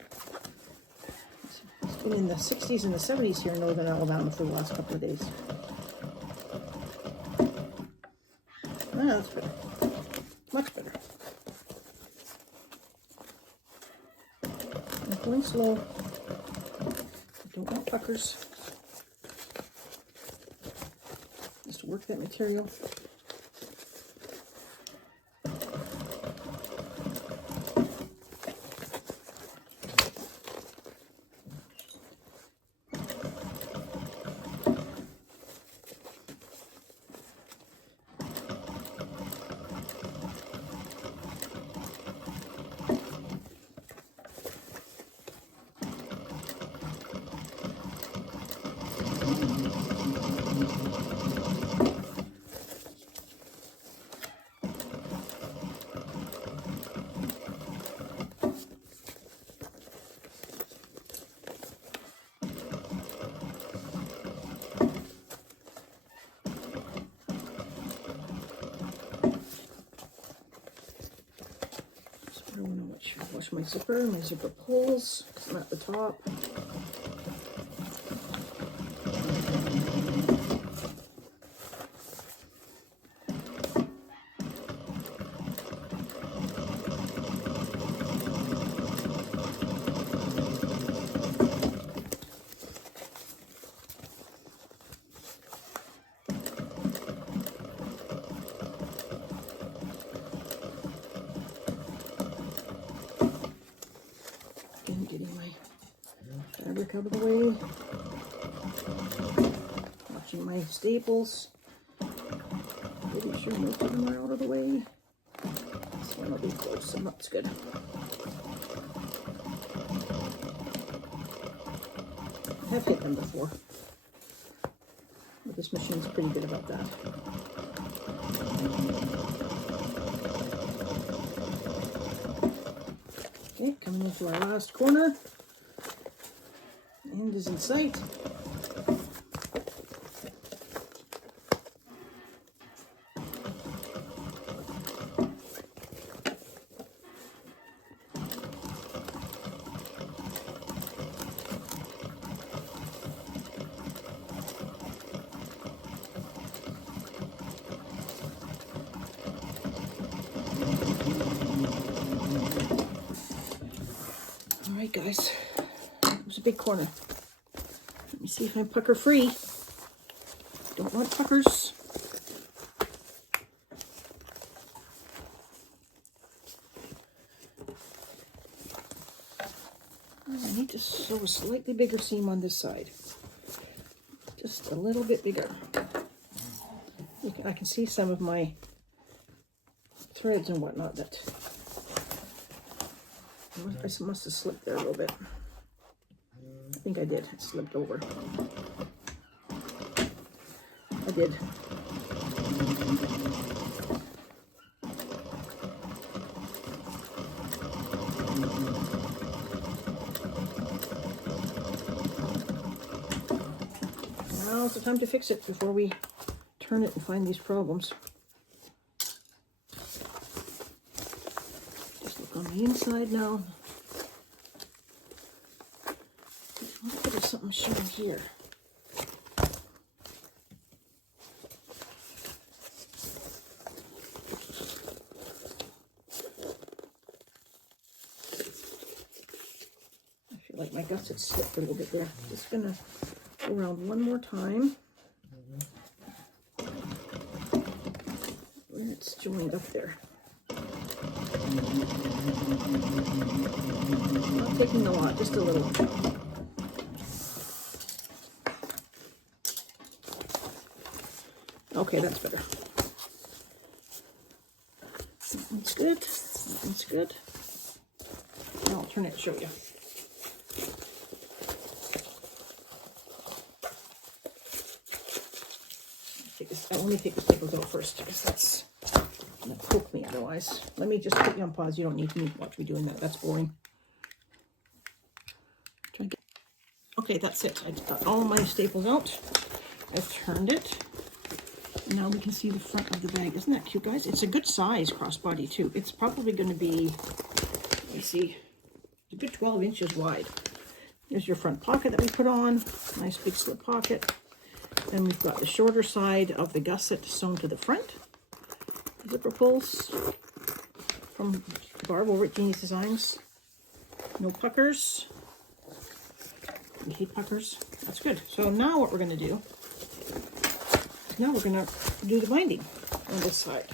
It's been in the 60s and the 70s here in northern Alabama for the last couple of days. Ah, that's better. Much better. I'm going slow. I don't want puckers. Just work that material. I want to watch my zipper pulls, because I'm at the top. Getting my fabric out of the way. Watching my staples. Making sure most of them are out of the way. This one will be close, so that's good. I have hit them before, but this machine's pretty good about that. Okay, coming into our last corner. End is in sight. guys. It was a big corner. Let me see if I'm pucker free. Don't want puckers. I need to sew a slightly bigger seam on this side. Just a little bit bigger. I can see some of my threads and whatnot that I must have slipped there a little bit. I think I did. It slipped over. I did. Now's the time to fix it before we turn it and find these problems. Just look on the inside now. Let's get something showing here. I feel like my guts had slipped a little bit there. Just gonna go around one more time. Where it's joined up there. Not taking a lot, just a little. Okay, that's better. That one's good. That one's good. Now I'll turn it and show you. Let me take the staples out first, because that's going to poke me otherwise. Let me just put you on pause. You don't need to watch me doing that. That's boring. Okay, that's it. I got all my staples out. I've turned it. Now we can see the front of the bag. Isn't that cute, guys? It's a good size crossbody, too. It's probably going to be, let me see, a good 12 inches wide. There's your front pocket that we put on. Nice big slip pocket. Then we've got the shorter side of the gusset sewn to the front. Zipper pulls from Barb over at Jeannie's Designs. No puckers. We hate puckers. That's good. So now what we're going to do, now we're going to do the binding on this side.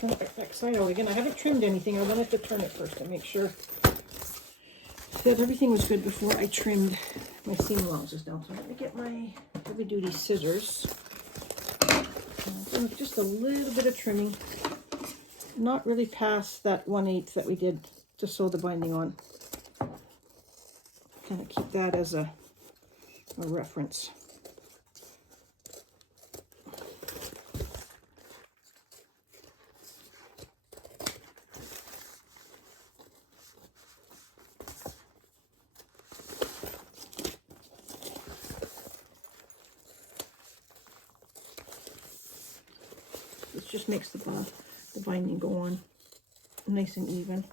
Turn it back side out again. I haven't trimmed anything. I wanted to turn it first to make sure that everything was good before I trimmed my seam allowances down. So let me get my heavy duty scissors. Just a little bit of trimming. Not really past that 1/8 that we did to sew the binding on. Kind of keep that as a reference. This just makes the binding go on nice and even.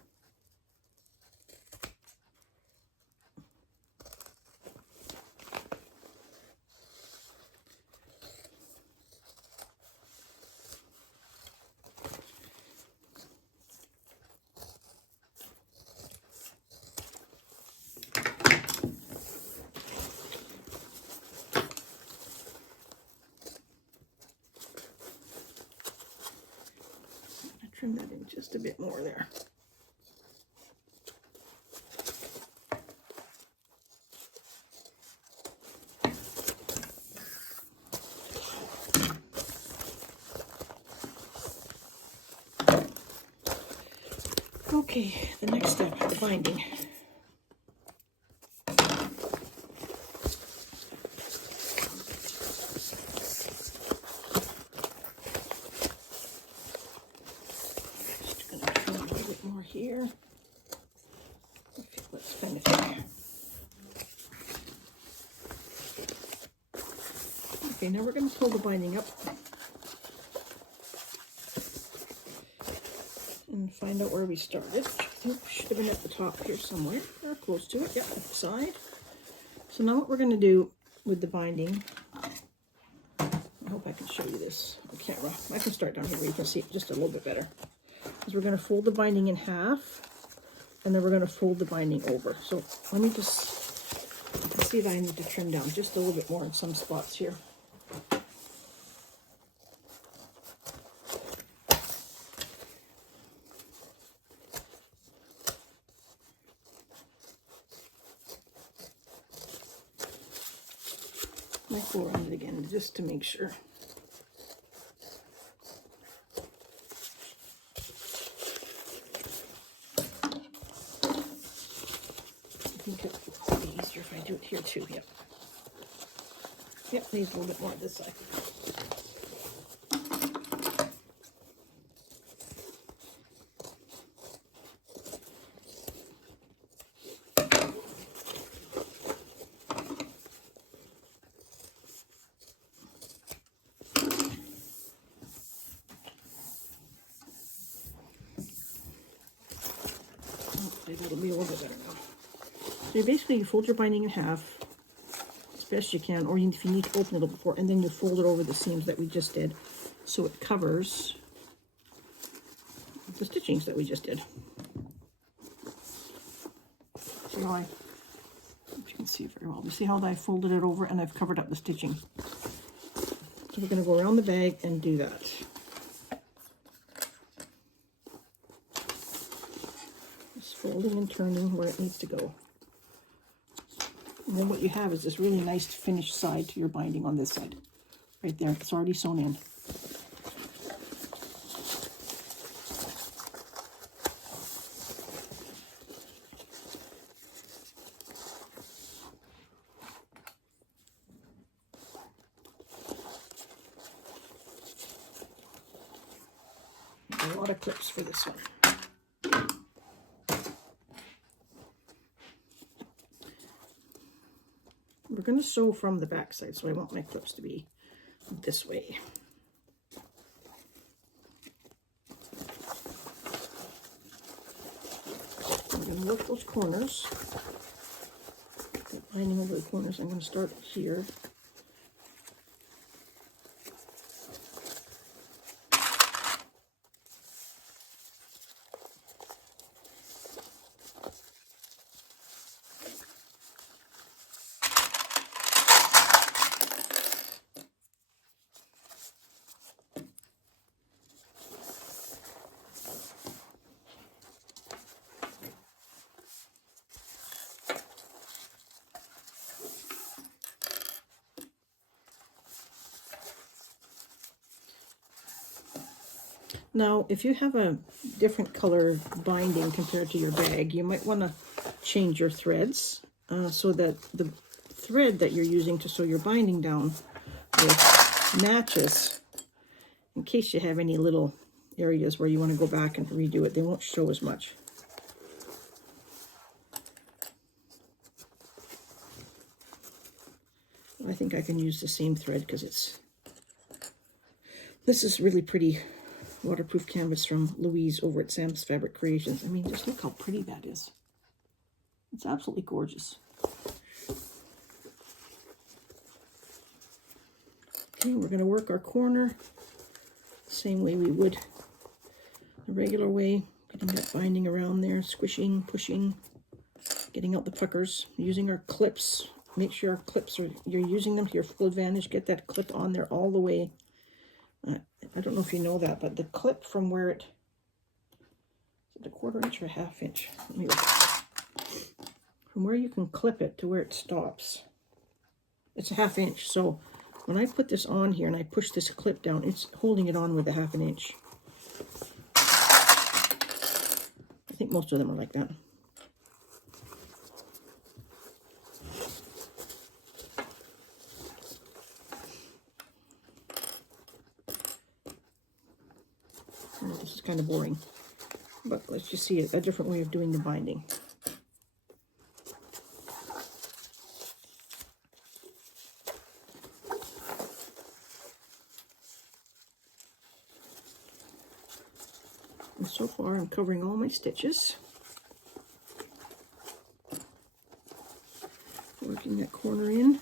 Trim that in just a bit more there. Okay, the next step, the binding. Here. Okay, let's kind of there. Okay, now we're going to pull the binding up and find out where we started. Should have been at the top here somewhere, or close to it. Yep, at the side. So now what we're going to do with the binding, I hope I can show you this on camera. I can start down here where you can see it just a little bit better. Is we're going to fold the binding in half and then we're going to fold the binding over. So let me just see if I need to trim down just a little bit more in some spots here. Might go around it again just to make sure. I think it would be easier if I do it here too. Yep. Yep, needs a little bit more on this side. That'll be a little bit better now. So you fold your binding in half as best you can, or if you need to open it a little before, and then you fold it over the seams that we just did, so it covers the stitchings that we just did. See how if you can see very well. You see how I folded it over and I've covered up the stitching. So we're going to go around the bag and do that. Folding and turning where it needs to go. And then what you have is this really nice finished side to your binding on this side. Right there, it's already sewn in. A lot of clips for this one. We're going to sew from the back side, so I want my clips to be this way. I'm going to work those corners. Binding over the corners, I'm going to start here. Now, if you have a different color binding compared to your bag, you might want to change your threads so that the thread that you're using to sew your binding down with matches, in case you have any little areas where you want to go back and redo it. They won't show as much. I think I can use the same thread because this is really pretty waterproof canvas from Louise over at Sam's Fabric Creations. I mean, just look how pretty that is. It's absolutely gorgeous. Okay, we're going to work our corner the same way we would the regular way, getting that binding around there, squishing, pushing, getting out the puckers, using our clips. Make sure our clips you're using them to your full advantage. Get that clip on there all the way. I don't know if you know that, but the clip from where is it a 1/4 inch or a 1/2 inch? Let me look. From where you can clip it to where it stops, it's a 1/2 inch. So when I put this on here and I push this clip down, it's holding it on with a 1/2 inch. I think most of them are like that. This is kind of boring, but let's just see a different way of doing the binding. And so far I'm covering all my stitches. Working that corner in,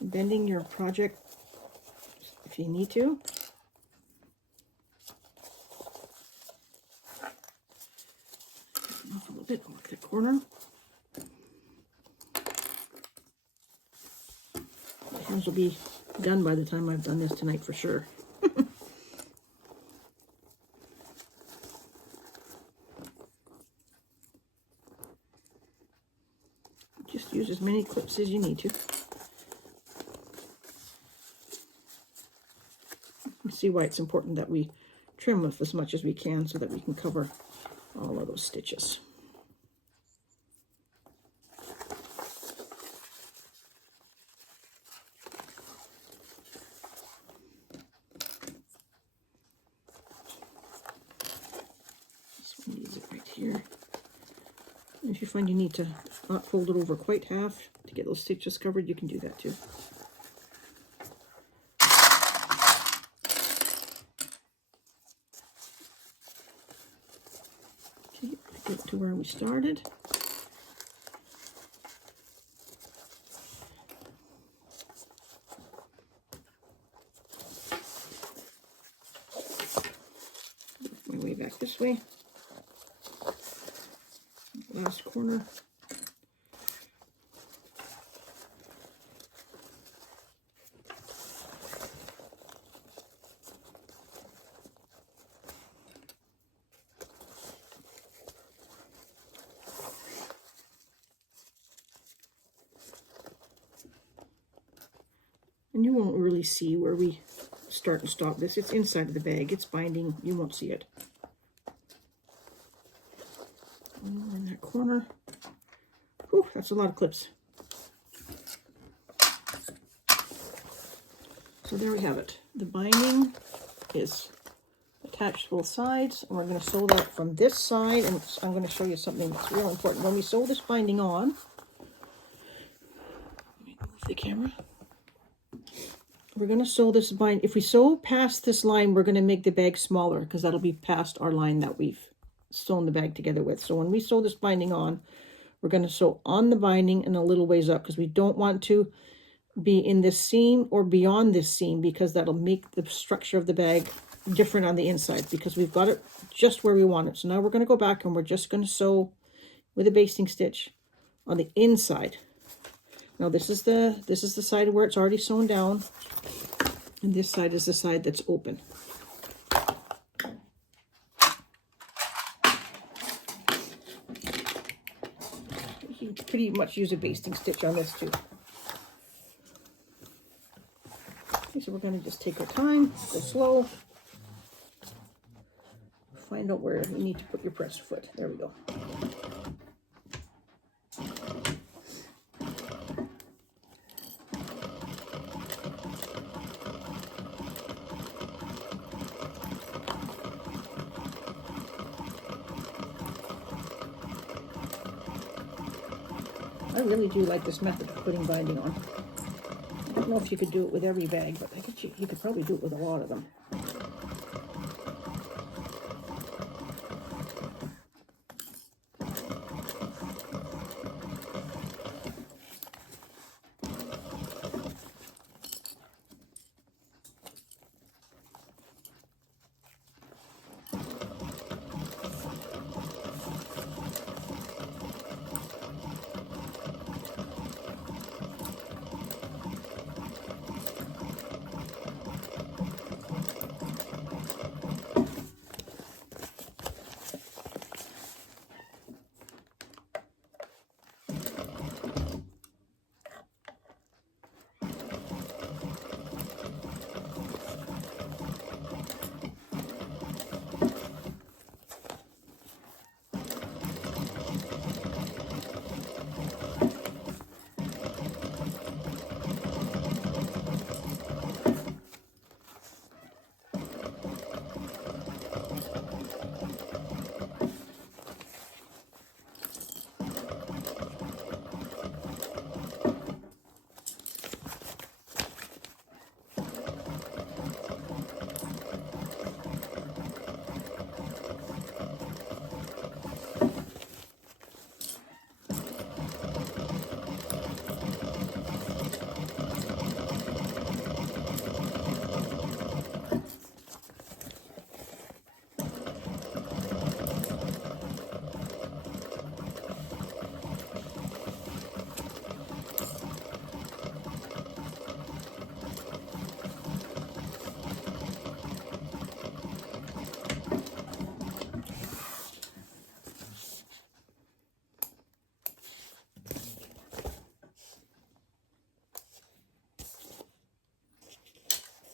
bending your project if you need to. corner. My hands will be done by the time I've done this tonight for sure. Just use as many clips as you need to. You see why it's important that we trim with as much as we can so that we can cover all of those stitches. This one needs it right here. And if you find you need to not fold it over quite half to get those stitches covered, you can do that too. Okay, get to where we started. Work my way back this way. Last corner. And you won't really see where we start and stop this. It's inside of the bag. It's binding. You won't see it. In that corner. Whew, that's a lot of clips. So there we have it. The binding is attached to both sides, and we're going to sew that from this side. And I'm going to show you something that's real important. When we sew this binding on, let me move the camera. We're going to sew this bind. If we sew past this line, we're going to make the bag smaller because that'll be past our line that we've sewn the bag together with. So when we sew this binding on, we're going to sew on the binding and a little ways up because we don't want to be in this seam or beyond this seam because that'll make the structure of the bag different on the inside because we've got it just where we want it. So now we're going to go back and we're just going to sew with a basting stitch on the inside. Now this is the side where it's already sewn down, and this side is the side that's open. You can pretty much use a basting stitch on this too. Okay, so we're going to just take our time, go slow, find out where you need to put your pressed foot. There we go. I really do like this method of putting binding on. I don't know if you could do it with every bag, but I think you could probably do it with a lot of them.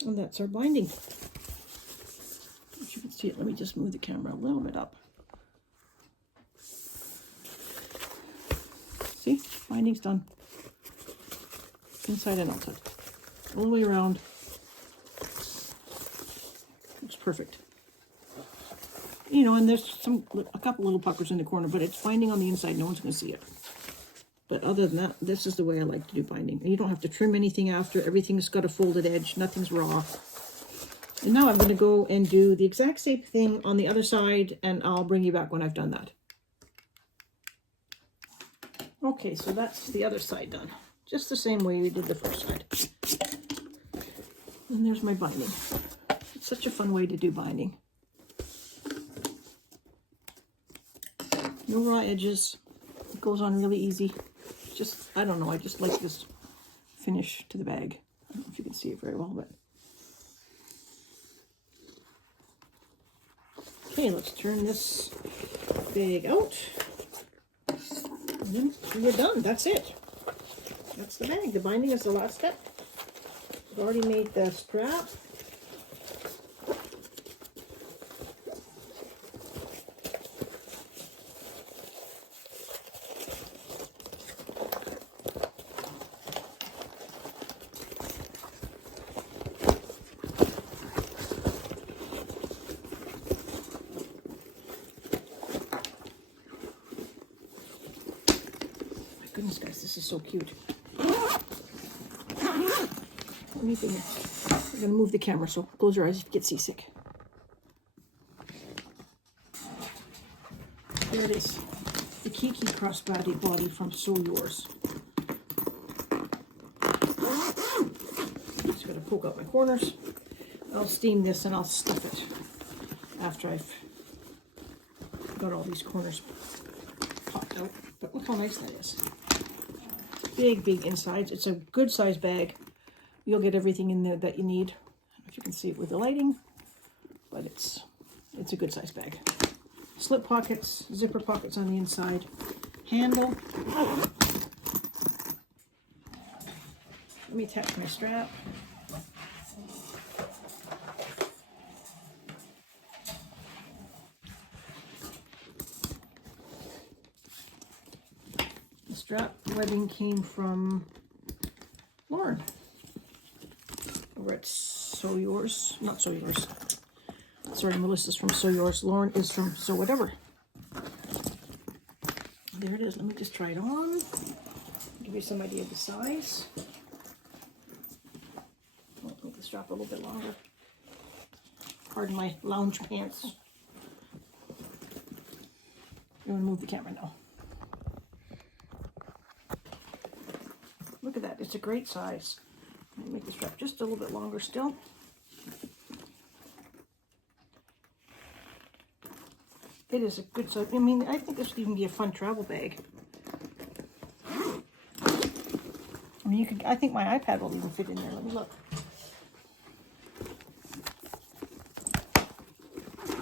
And that's our binding. If you can see it, let me just move the camera a little bit up. See, binding's done. Inside and outside. All the way around. It's perfect. You know, and there's a couple little puckers in the corner, but it's binding on the inside. No one's going to see it. But other than that, this is the way I like to do binding. And you don't have to trim anything after. Everything's got a folded edge. Nothing's raw. And now I'm going to go and do the exact same thing on the other side, and I'll bring you back when I've done that. Okay, so that's the other side done. Just the same way we did the first side. And there's my binding. It's such a fun way to do binding. No raw edges. It goes on really easy. Just, I don't know, I just like this finish to the bag. I don't know if you can see it very well, but... Okay, let's turn this bag out. And then we're done. That's it. That's the bag. The binding is the last step. I've already made the strap. Goodness, guys, this is so cute. Anything. I'm going to move the camera, so close your eyes if you get seasick. There it is. The Kiki Crossbody body from Sew Yours. Just got to poke out my corners. I'll steam this and I'll stuff it after I've got all these corners popped out. But look how nice that is. Big, big insides. It's a good size bag. You'll get everything in there that you need. I don't know if you can see it with the lighting, but it's a good size bag. Slip pockets, zipper pockets on the inside, handle. Let me attach my strap. The strap webbing came from Lauren over at Sew Yours. Not Sew Yours. Sorry, Melissa's from Sew Yours. Lauren is from Sew Whatever. There it is. Let me just try it on. Give you some idea of the size. I'll make the strap a little bit longer. Pardon my lounge pants. I'm going to move the camera now. Look at that. It's a great size. Let me make the strap just a little bit longer still. It is a good size. I mean, I think this would even be a fun travel bag. I mean, you could. I think my iPad will even fit in there. Let me look.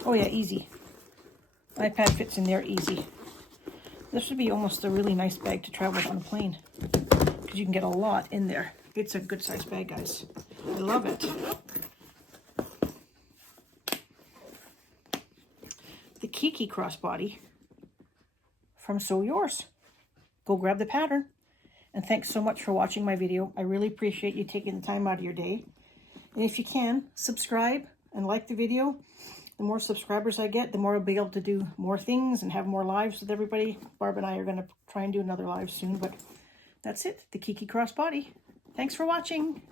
Oh yeah, easy. iPad fits in there easy. This would be almost a really nice bag to travel on a plane because you can get a lot in there. It's a good size bag, guys. I love it. The Kiki Crossbody from Sew Yours. Go grab the pattern. And thanks so much for watching my video. I really appreciate you taking the time out of your day. And if you can, subscribe and like the video. The more subscribers I get, the more I'll be able to do more things and have more lives with everybody. Barb and I are going to try and do another live soon, but that's it. The Kiki Crossbody. Thanks for watching.